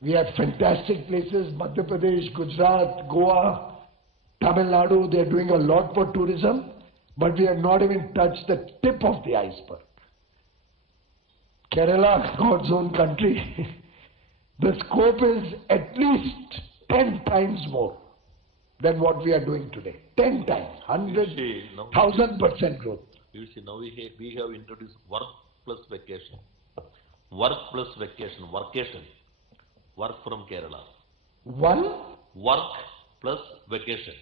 We have fantastic places, Madhya Pradesh, Gujarat, Goa, Tamil Nadu, they are doing a lot for tourism, but we have not even touched the tip of the iceberg. Kerala, God's own country, the scope is at least 10 times more than what we are doing today. 10 times, 100,000% growth. You see, now we have introduced work plus vacation. Work plus vacation, workation. Work from Kerala. Work plus vacation.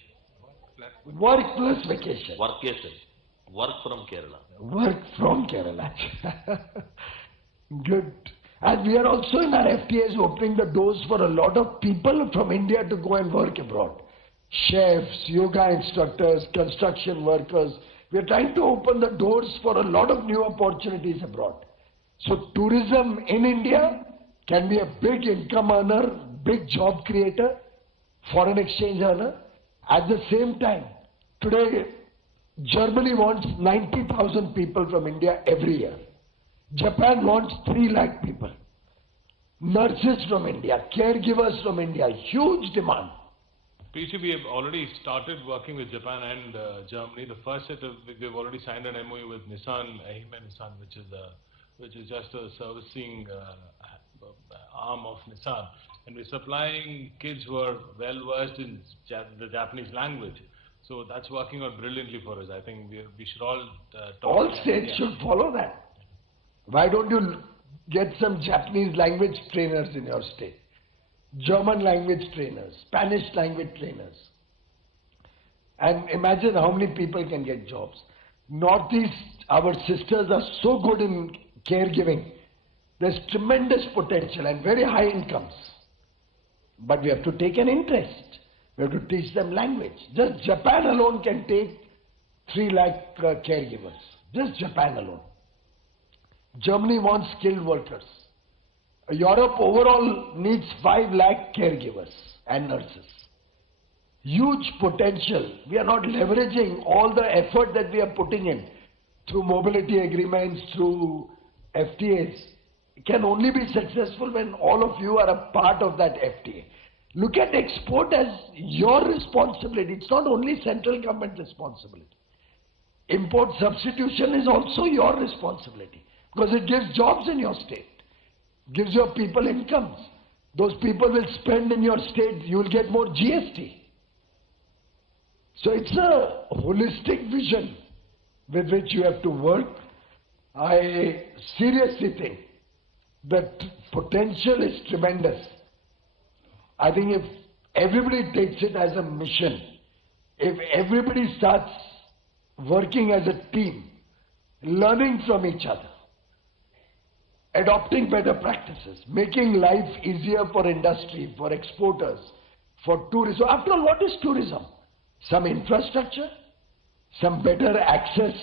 Work plus vacation. Workation. Work from Kerala. Work from Kerala. Good. And we are also in our FTAs opening the doors for a lot of people from India to go and work abroad. Chefs, yoga instructors, construction workers. We are trying to open the doors for a lot of new opportunities abroad. So tourism in India can be a big income earner, big job creator, foreign exchange earner. At the same time, today Germany wants 90,000 people from India every year. Japan wants 3 lakh people. nurses from India, caregivers from India, huge demand. PC, we have already started working with Japan and Germany. The first set of, we've already signed an MOU with Nissan, Ehime Nissan, which is just a servicing arm of Nissan. And we're supplying kids who are well versed in the Japanese language. So that's working out brilliantly for us. I think we should all talk. All states should follow that. Why don't you get some Japanese language trainers in your state? German language trainers, Spanish language trainers. And imagine how many people can get jobs. Northeast, our sisters are so good in caregiving. There's tremendous potential and very high incomes. But we have to take an interest. We have to teach them language. Just Japan alone can take 3 lakh caregivers. Just Japan alone. Germany wants skilled workers. Europe overall needs 5 lakh caregivers and nurses. Huge potential. We are not leveraging all the effort that we are putting in through mobility agreements, through FTAs. It can only be successful when all of you are a part of that FTA. Look at export as your responsibility. It's not only central government responsibility. Import substitution is also your responsibility because it gives jobs in your state. Gives your people incomes. Those people will spend in your state, you will get more GST. So it's a holistic vision with which you have to work. I seriously think that potential is tremendous. I think if everybody takes it as a mission, if everybody starts working as a team, learning from each other, adopting better practices, making life easier for industry, for exporters, for tourism. After all, what is tourism? Some infrastructure, some better access,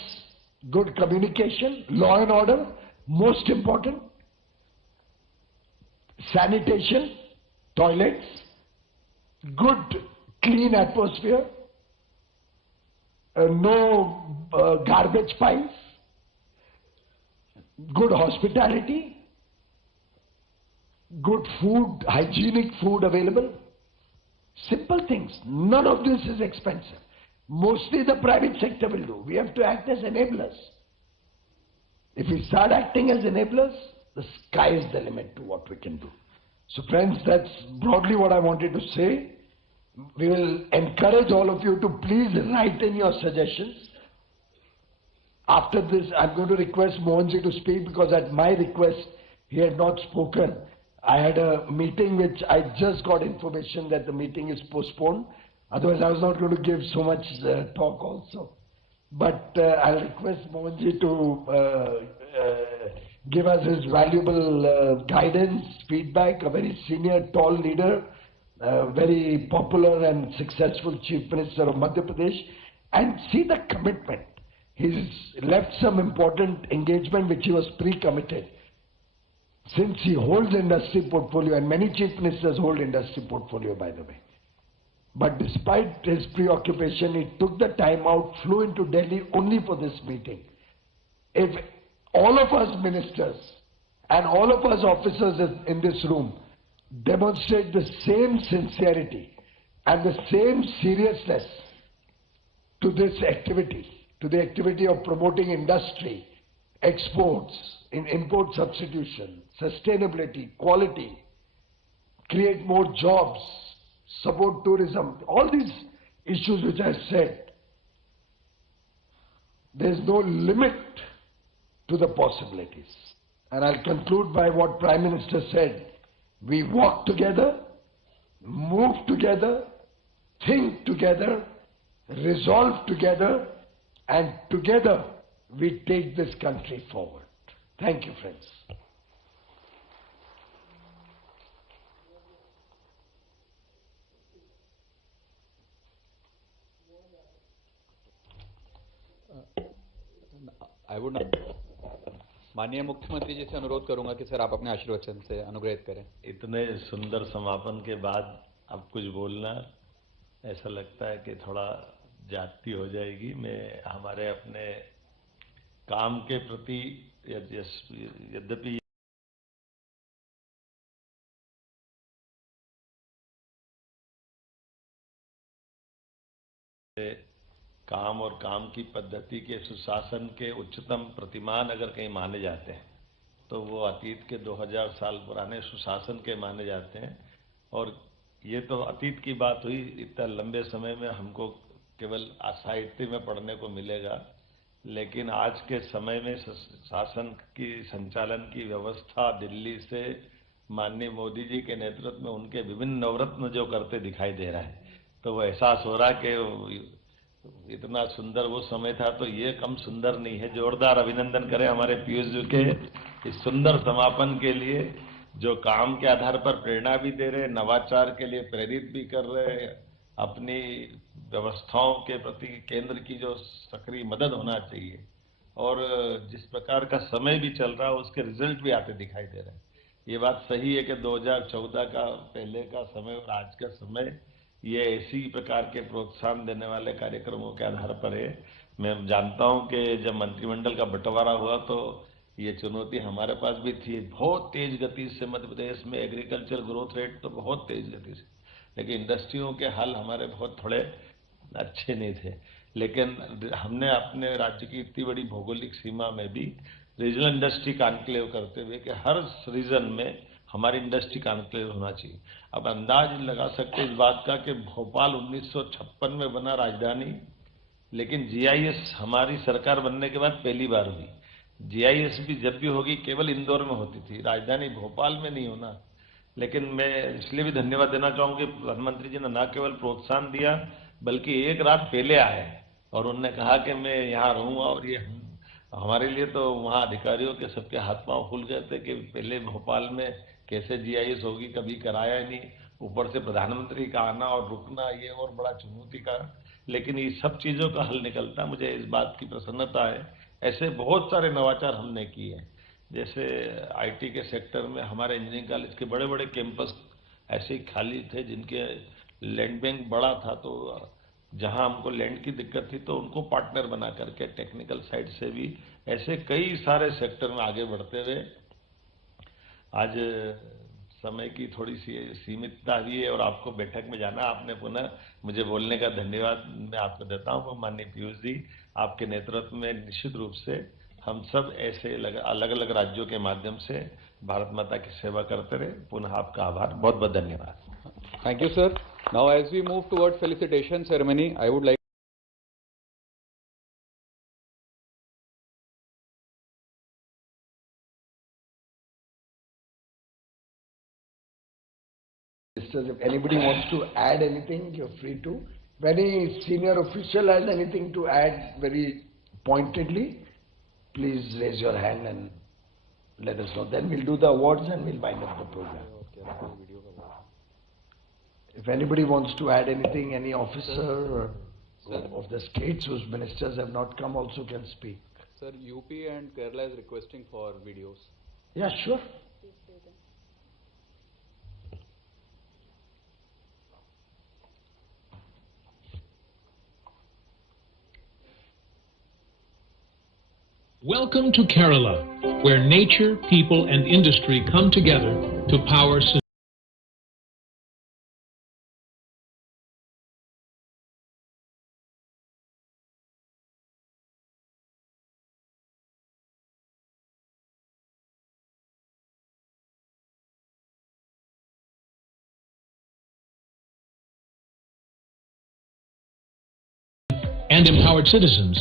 good communication, law and order, most important, sanitation, toilets, good clean atmosphere, no garbage piles, good hospitality, good food, hygienic food available. Simple things. None of this is expensive. Mostly the private sector will do. We have to act as enablers. If we start acting as enablers, the sky is the limit to what we can do. So friends, that's broadly what I wanted to say. We will encourage all of you to please write in your suggestions. After this, I'm going to request Mohanji to speak because at my request, he had not spoken. I had a meeting which I just got information that the meeting is postponed. Otherwise, I was not going to give so much talk also. But I'll request Mohanji to give us his valuable guidance, feedback, a very senior, tall leader, very popular and successful Chief Minister of Madhya Pradesh, and see the commitment. He's left some important engagement which he was pre-committed. Since he holds industry portfolio, and many chief ministers hold industry portfolio, by the way. But despite his preoccupation, he took the time out, flew into Delhi only for this meeting. If all of us ministers and all of us officers in this room demonstrate the same sincerity and the same seriousness to this activity, to the activity of promoting industry, exports, in import substitution, sustainability, quality, create more jobs, support tourism, all these issues which I said, there is no limit to the possibilities. And I'll conclude by what Prime Minister said. We walk together, move together, think together, resolve together, and together we take this country forward. Thank you, friends. I would not. माननीय मुख्यमंत्री जी से अनुरोध करूंगा कि sir आप अपने आशीर्वचन से अनुग्रहित करें। इतने सुंदर समापन के बाद अब कुछ बोलना ऐसा लगता है कि थोड़ा जाती हो जाएगी। मैं हमारे अपने काम के प्रति यद्यपि काम और काम की पद्धति के सुशासन के उच्चतम प्रतिमान अगर कहीं माने जाते हैं तो वो अतीत के 2000 साल पुराने सुशासन के माने जाते हैं। और ये तो अतीत की बात हुई, इतना लंबे समय में हमको केवल साहित्य में पढ़ने को मिलेगा, लेकिन आज के समय में शासन की संचालन की व्यवस्था दिल्ली से माननीय मोदी जी के नेतृत्व में उनके विभिन्न नवरत्न जो करते दिखाई दे रहा है, तो वो एहसास हो रहा कि इतना सुंदर वो समय था तो ये कम सुंदर नहीं है। जोरदार अभिनंदन करें हमारे पीयूष जी के इस सुंदर समापन के लिए, जो काम के आधार पर प्रेरणा भी दे रहे, नवाचार के लिए प्रेरित भी कर रहे, अपनी व्यवस्थाओं के प्रति केंद्र की जो सक्रिय मदद होना चाहिए, और जिस प्रकार का समय भी चल रहा है उसके रिजल्ट भी आते दिखाई दे रहे हैं। ये बात सही है कि 2014 का पहले का समय और आज का समय ये इसी प्रकार के प्रोत्साहन देने वाले कार्यक्रमों के आधार पर है। मैं जानता हूं कि जब मंत्रिमंडल का बंटवारा हुआ तो ये चुनौती हमारे पास भी थी। बहुत तेज गति से मध्य प्रदेश में एग्रीकल्चर ग्रोथ रेट तो बहुत तेज गति से, लेकिन इंडस्ट्रियों के हाल हमारे बहुत थोड़े अच्छे नहीं थे। लेकिन हमने अपने राज्य की इतनी बड़ी भौगोलिक सीमा में भी रीजनल इंडस्ट्री कॉन्क्लेव करते हुए कि हर रीजन में हमारी इंडस्ट्री कॉन्क्लेव होना चाहिए। अब अंदाज लगा सकते इस बात का कि भोपाल 1956 में बना राजधानी, लेकिन जीआईएस हमारी सरकार बनने के बाद पहली बार हुई। जीआईएस भी जब भी होगी केवल इंदौर में होती थी, राजधानी भोपाल में नहीं होना। लेकिन मैं इसलिए भी धन्यवाद देना चाहूँगी, प्रधानमंत्री जी ने न केवल प्रोत्साहन दिया बल्कि एक रात पहले आए और उन्होंने कहा कि मैं यहाँ रहूँगा। और ये हमारे लिए तो वहाँ अधिकारियों के सबके हाथ पांव फूल गए थे कि पहले भोपाल में कैसे जीआईएस होगी, कभी कराया नहीं, ऊपर से प्रधानमंत्री का आना और रुकना, ये और बड़ा चुनौती का। लेकिन ये सब चीज़ों का हल निकलता, मुझे इस बात की प्रसन्नता है। ऐसे बहुत सारे नवाचार हमने किए हैं, जैसे आईटी के सेक्टर में हमारे इंजीनियरिंग कॉलेज के बड़े बड़े कैंपस ऐसे ही खाली थे जिनके लैंड बैंक बड़ा था, तो जहां हमको लैंड की दिक्कत थी तो उनको पार्टनर बना करके टेक्निकल साइड से भी ऐसे कई सारे सेक्टर में आगे बढ़ते हुए आज समय की थोड़ी सी सीमितता हुई है और आपको बैठक में जाना, आपने पुनः मुझे बोलने का धन्यवाद मैं आपको देता हूँ। माननीय पीयूष जी, आपके नेतृत्व में निश्चित रूप से हम सब ऐसे अलग अलग राज्यों के माध्यम से भारत माता की सेवा करते रहे। पुनः आपका आभार, बहुत बहुत धन्यवाद। Thank you, sir. Now, as we move toward felicitation ceremony, I would like If anybody wants to add anything, you're free to. If any senior official has anything to add very pointedly, please raise your hand and let us know. Then we'll do the awards and we'll wind up the program. If anybody wants to add anything, any officer of the states whose ministers have not come also can speak. Sir, UP and Kerala is requesting for videos. Yeah, sure. Welcome to Kerala, where nature, people, and industry come together to power and empowered citizens.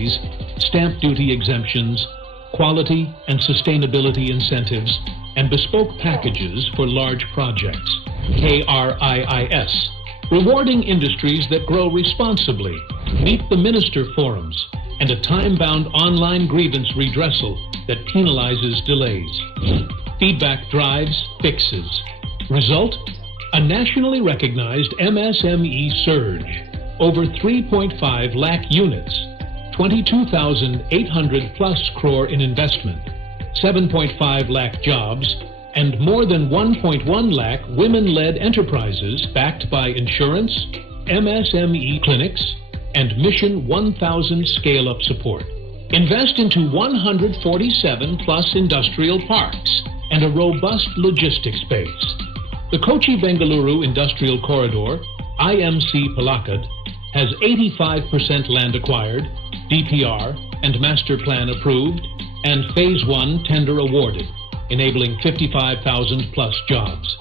stamp duty exemptions, quality and sustainability incentives, and bespoke packages for large projects. KRIIS, rewarding industries that grow responsibly. Meet the minister forums and a time-bound online grievance redressal that penalizes delays. Feedback drives fixes. Result? A nationally recognized MSME surge. Over 3.5 lakh units, 22,800 plus crore in investment, 7.5 lakh jobs, and more than 1.1 lakh women-led enterprises backed by insurance, MSME clinics, and Mission 1000 scale-up support. Invest into 147 plus industrial parks and a robust logistics base. The Kochi-Bengaluru Industrial Corridor, IMC Palakkad, has 85% land acquired, DPR and master plan approved, and Phase 1 tender awarded, enabling 55,000 plus jobs.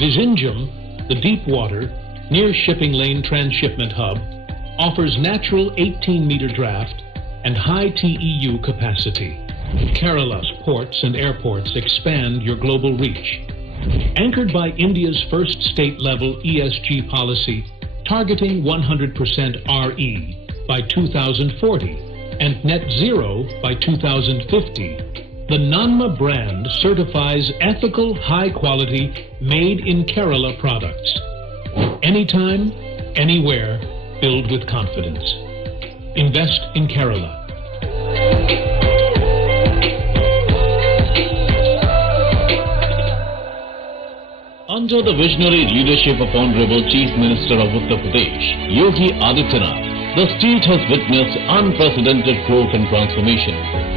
Vizhinjam, the deep water, near shipping lane transshipment hub, offers natural 18-meter draft and high TEU capacity. Kerala's ports and airports expand your global reach. Anchored by India's first state-level ESG policy, targeting 100% RE by 2040 and net zero by 2050, the Nanma brand certifies ethical, high-quality, made-in-Kerala products. Anytime, anywhere, build with confidence. Invest in Kerala. Under the visionary leadership of Honorable Chief Minister of Uttar Pradesh, Yogi Adityanath, the state has witnessed unprecedented growth and transformation.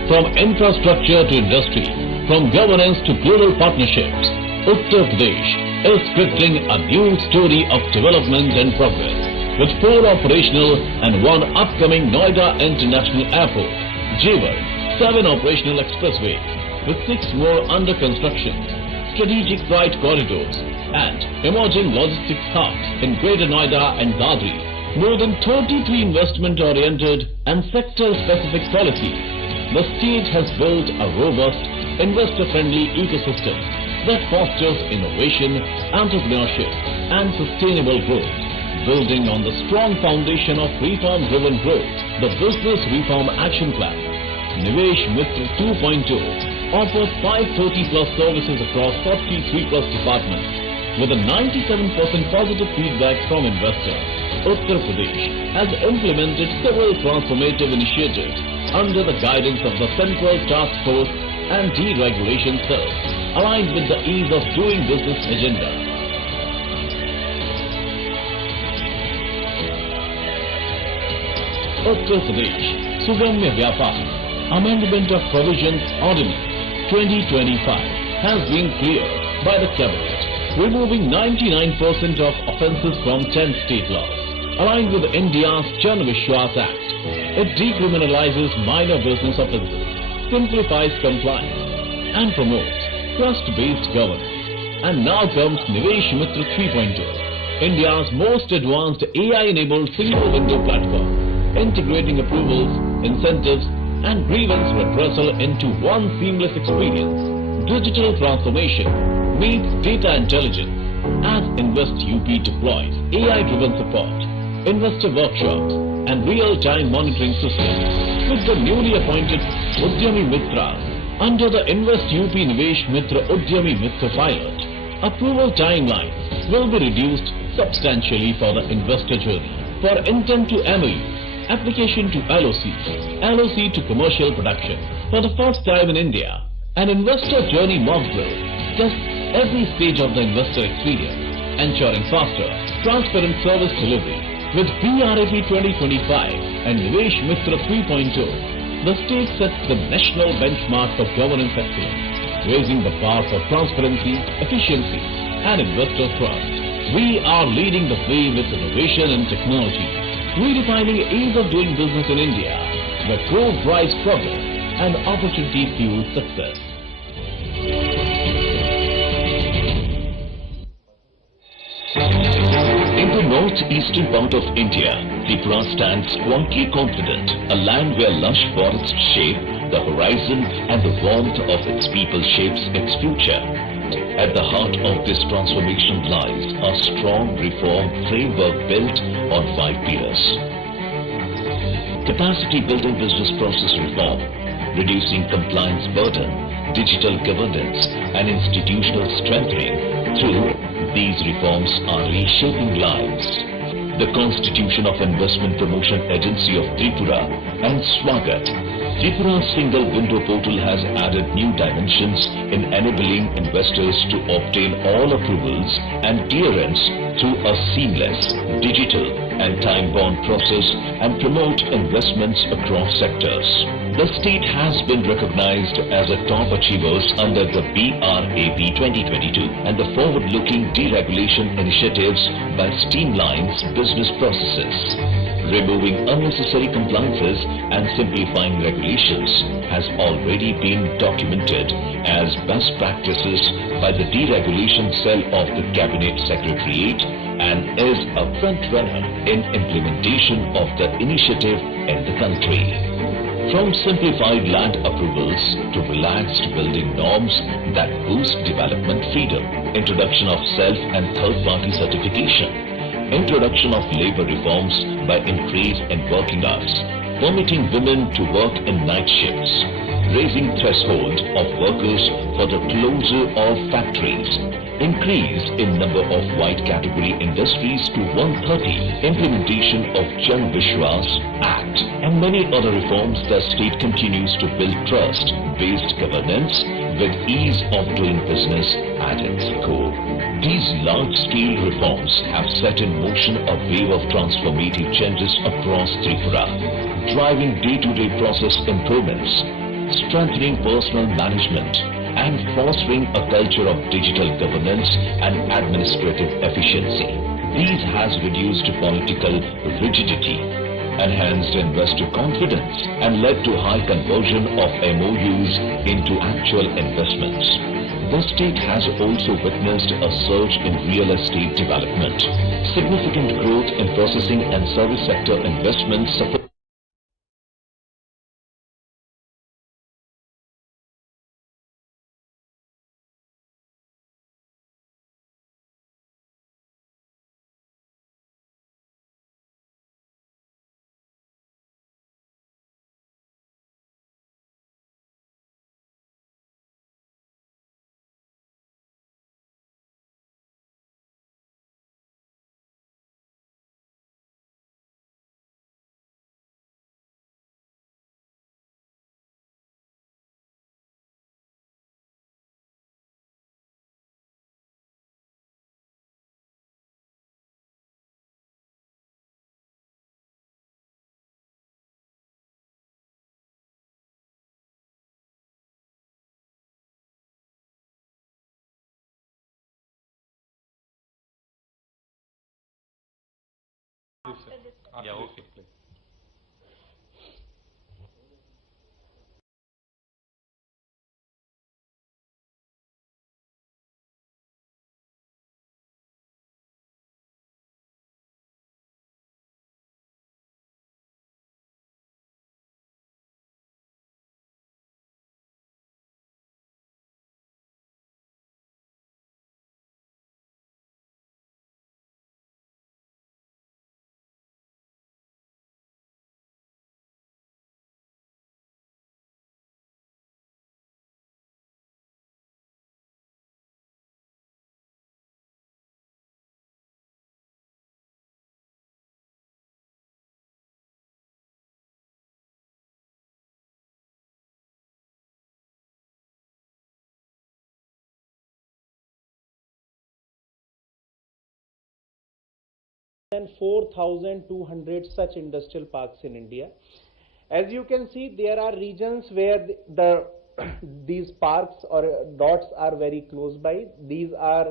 From infrastructure to industry, from governance to global partnerships, Uttar Pradesh is scripting a new story of development and progress. With 4 operational and 1 upcoming Noida International Airport, Jewar, 7 operational expressways, with 6 more under construction, strategic freight corridors, and emerging logistics hubs in Greater Noida and Dadri, more than 33 investment-oriented and sector-specific policies, the state has built a robust, investor-friendly ecosystem that fosters innovation, entrepreneurship, and sustainable growth. Building on the strong foundation of reform-driven growth, the Business Reform Action Plan, Nivesh Mitra 2.0, offers 530 plus services across 43 plus departments. With a 97% positive feedback from investors, Uttar Pradesh has implemented several transformative initiatives under the guidance of the Central Task Force and Deregulation Cell, aligned with the ease of doing business agenda. Uttar Pradesh Sugamya Vyapar Amendment of Provisions Ordinance 2025 has been cleared by the Cabinet, removing 99% of offences from 10 state laws. Aligned with India's Jan Vishwas Act, it decriminalizes minor business offences, simplifies compliance, and promotes trust-based governance. And now comes Nivesh Mitra 3.0, India's most advanced AI-enabled single-window platform, integrating approvals, incentives, and grievance redressal into one seamless experience. Digital transformation meets data intelligence as Invest UP deploys AI-driven support, investor workshops, and real-time monitoring systems. With the newly appointed Udyami Mitras under the Invest UP Nivesh Mitra Udyami Mitra pilot, approval timelines will be reduced substantially for the investor journey. For intent to MOU, application to LOC, LOC to commercial production. For the first time in India, an investor journey mock drill tests every stage of the investor experience, ensuring faster, transparent service delivery. With BRAP 2025 and Nivesh Mitra 3.0, the state sets the national benchmark for governance excellence, raising the bar for transparency, efficiency, and investor trust. We are leading the way with innovation and technology, redefining ease of doing business in India, where growth drives progress and opportunity fuels success. In the North its eastern part of India, Tripura stands quietly confident, a land where lush forests shape the horizon and the warmth of its people shapes its future. At the heart of this transformation lies a strong reform framework built on 5 pillars. Capacity building business process reform, reducing compliance burden, digital governance and institutional strengthening. Through these reforms are reshaping lives. The Constitution of Investment Promotion Agency of Tripura and Swagat. Tripura's single window portal has added new dimensions in enabling investors to obtain all approvals and clearance through a seamless, digital and time-bound process and promote investments across sectors. The state has been recognized as a top achievers under the BRAP 2022 and the forward-looking deregulation initiatives by streamlines business processes. Removing unnecessary compliances and simplifying regulations has already been documented as best practices by the Deregulation Cell of the Cabinet Secretariat and is a front-runner in implementation of the initiative in the country. From simplified land approvals to relaxed building norms that boost development freedom, introduction of self and third-party certification, introduction of labor reforms by increase in working hours, permitting women to work in night shifts, raising threshold of workers for the closure of factories, increase in number of white category industries to 130, implementation of Jan Vishwas Act, and many other reforms. The state continues to build trust-based governance with ease of doing business at its core. These large-scale reforms have set in motion a wave of transformative changes across Tripura, driving day-to-day process improvements, strengthening personal management, and fostering a culture of digital governance and administrative efficiency. These has reduced political rigidity, enhanced investor confidence, and led to high conversion of MOUs into actual investments. The state has also witnessed a surge in real estate development, significant growth in processing and service sector investments support. Yeah, okay. Than 4,200 such industrial parks in India. As you can see, there are regions where these parks or dots are very close by. These are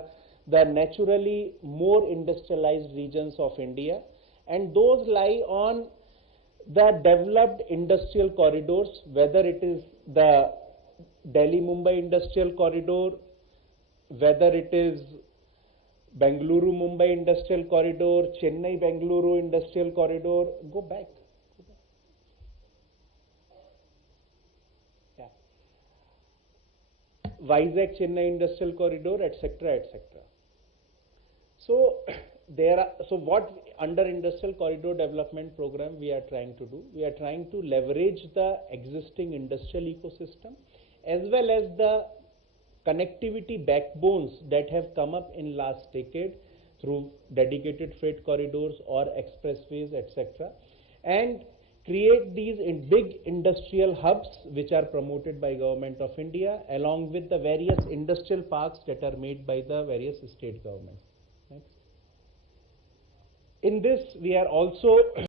the naturally more industrialized regions of India, and those lie on the developed industrial corridors, whether it is the Delhi-Mumbai industrial corridor, whether it is Bengaluru Mumbai Industrial Corridor, Chennai Bengaluru Industrial Corridor. Go back. Yeah. Vizag Chennai Industrial Corridor, etc., etc. So what under industrial corridor development program we are trying to do? We are trying to leverage the existing industrial ecosystem as well as the connectivity backbones that have come up in last decade through dedicated freight corridors or expressways, etc., and create these big industrial hubs which are promoted by Government of India along with the various industrial parks that are made by the various state governments. Next. In this, we are also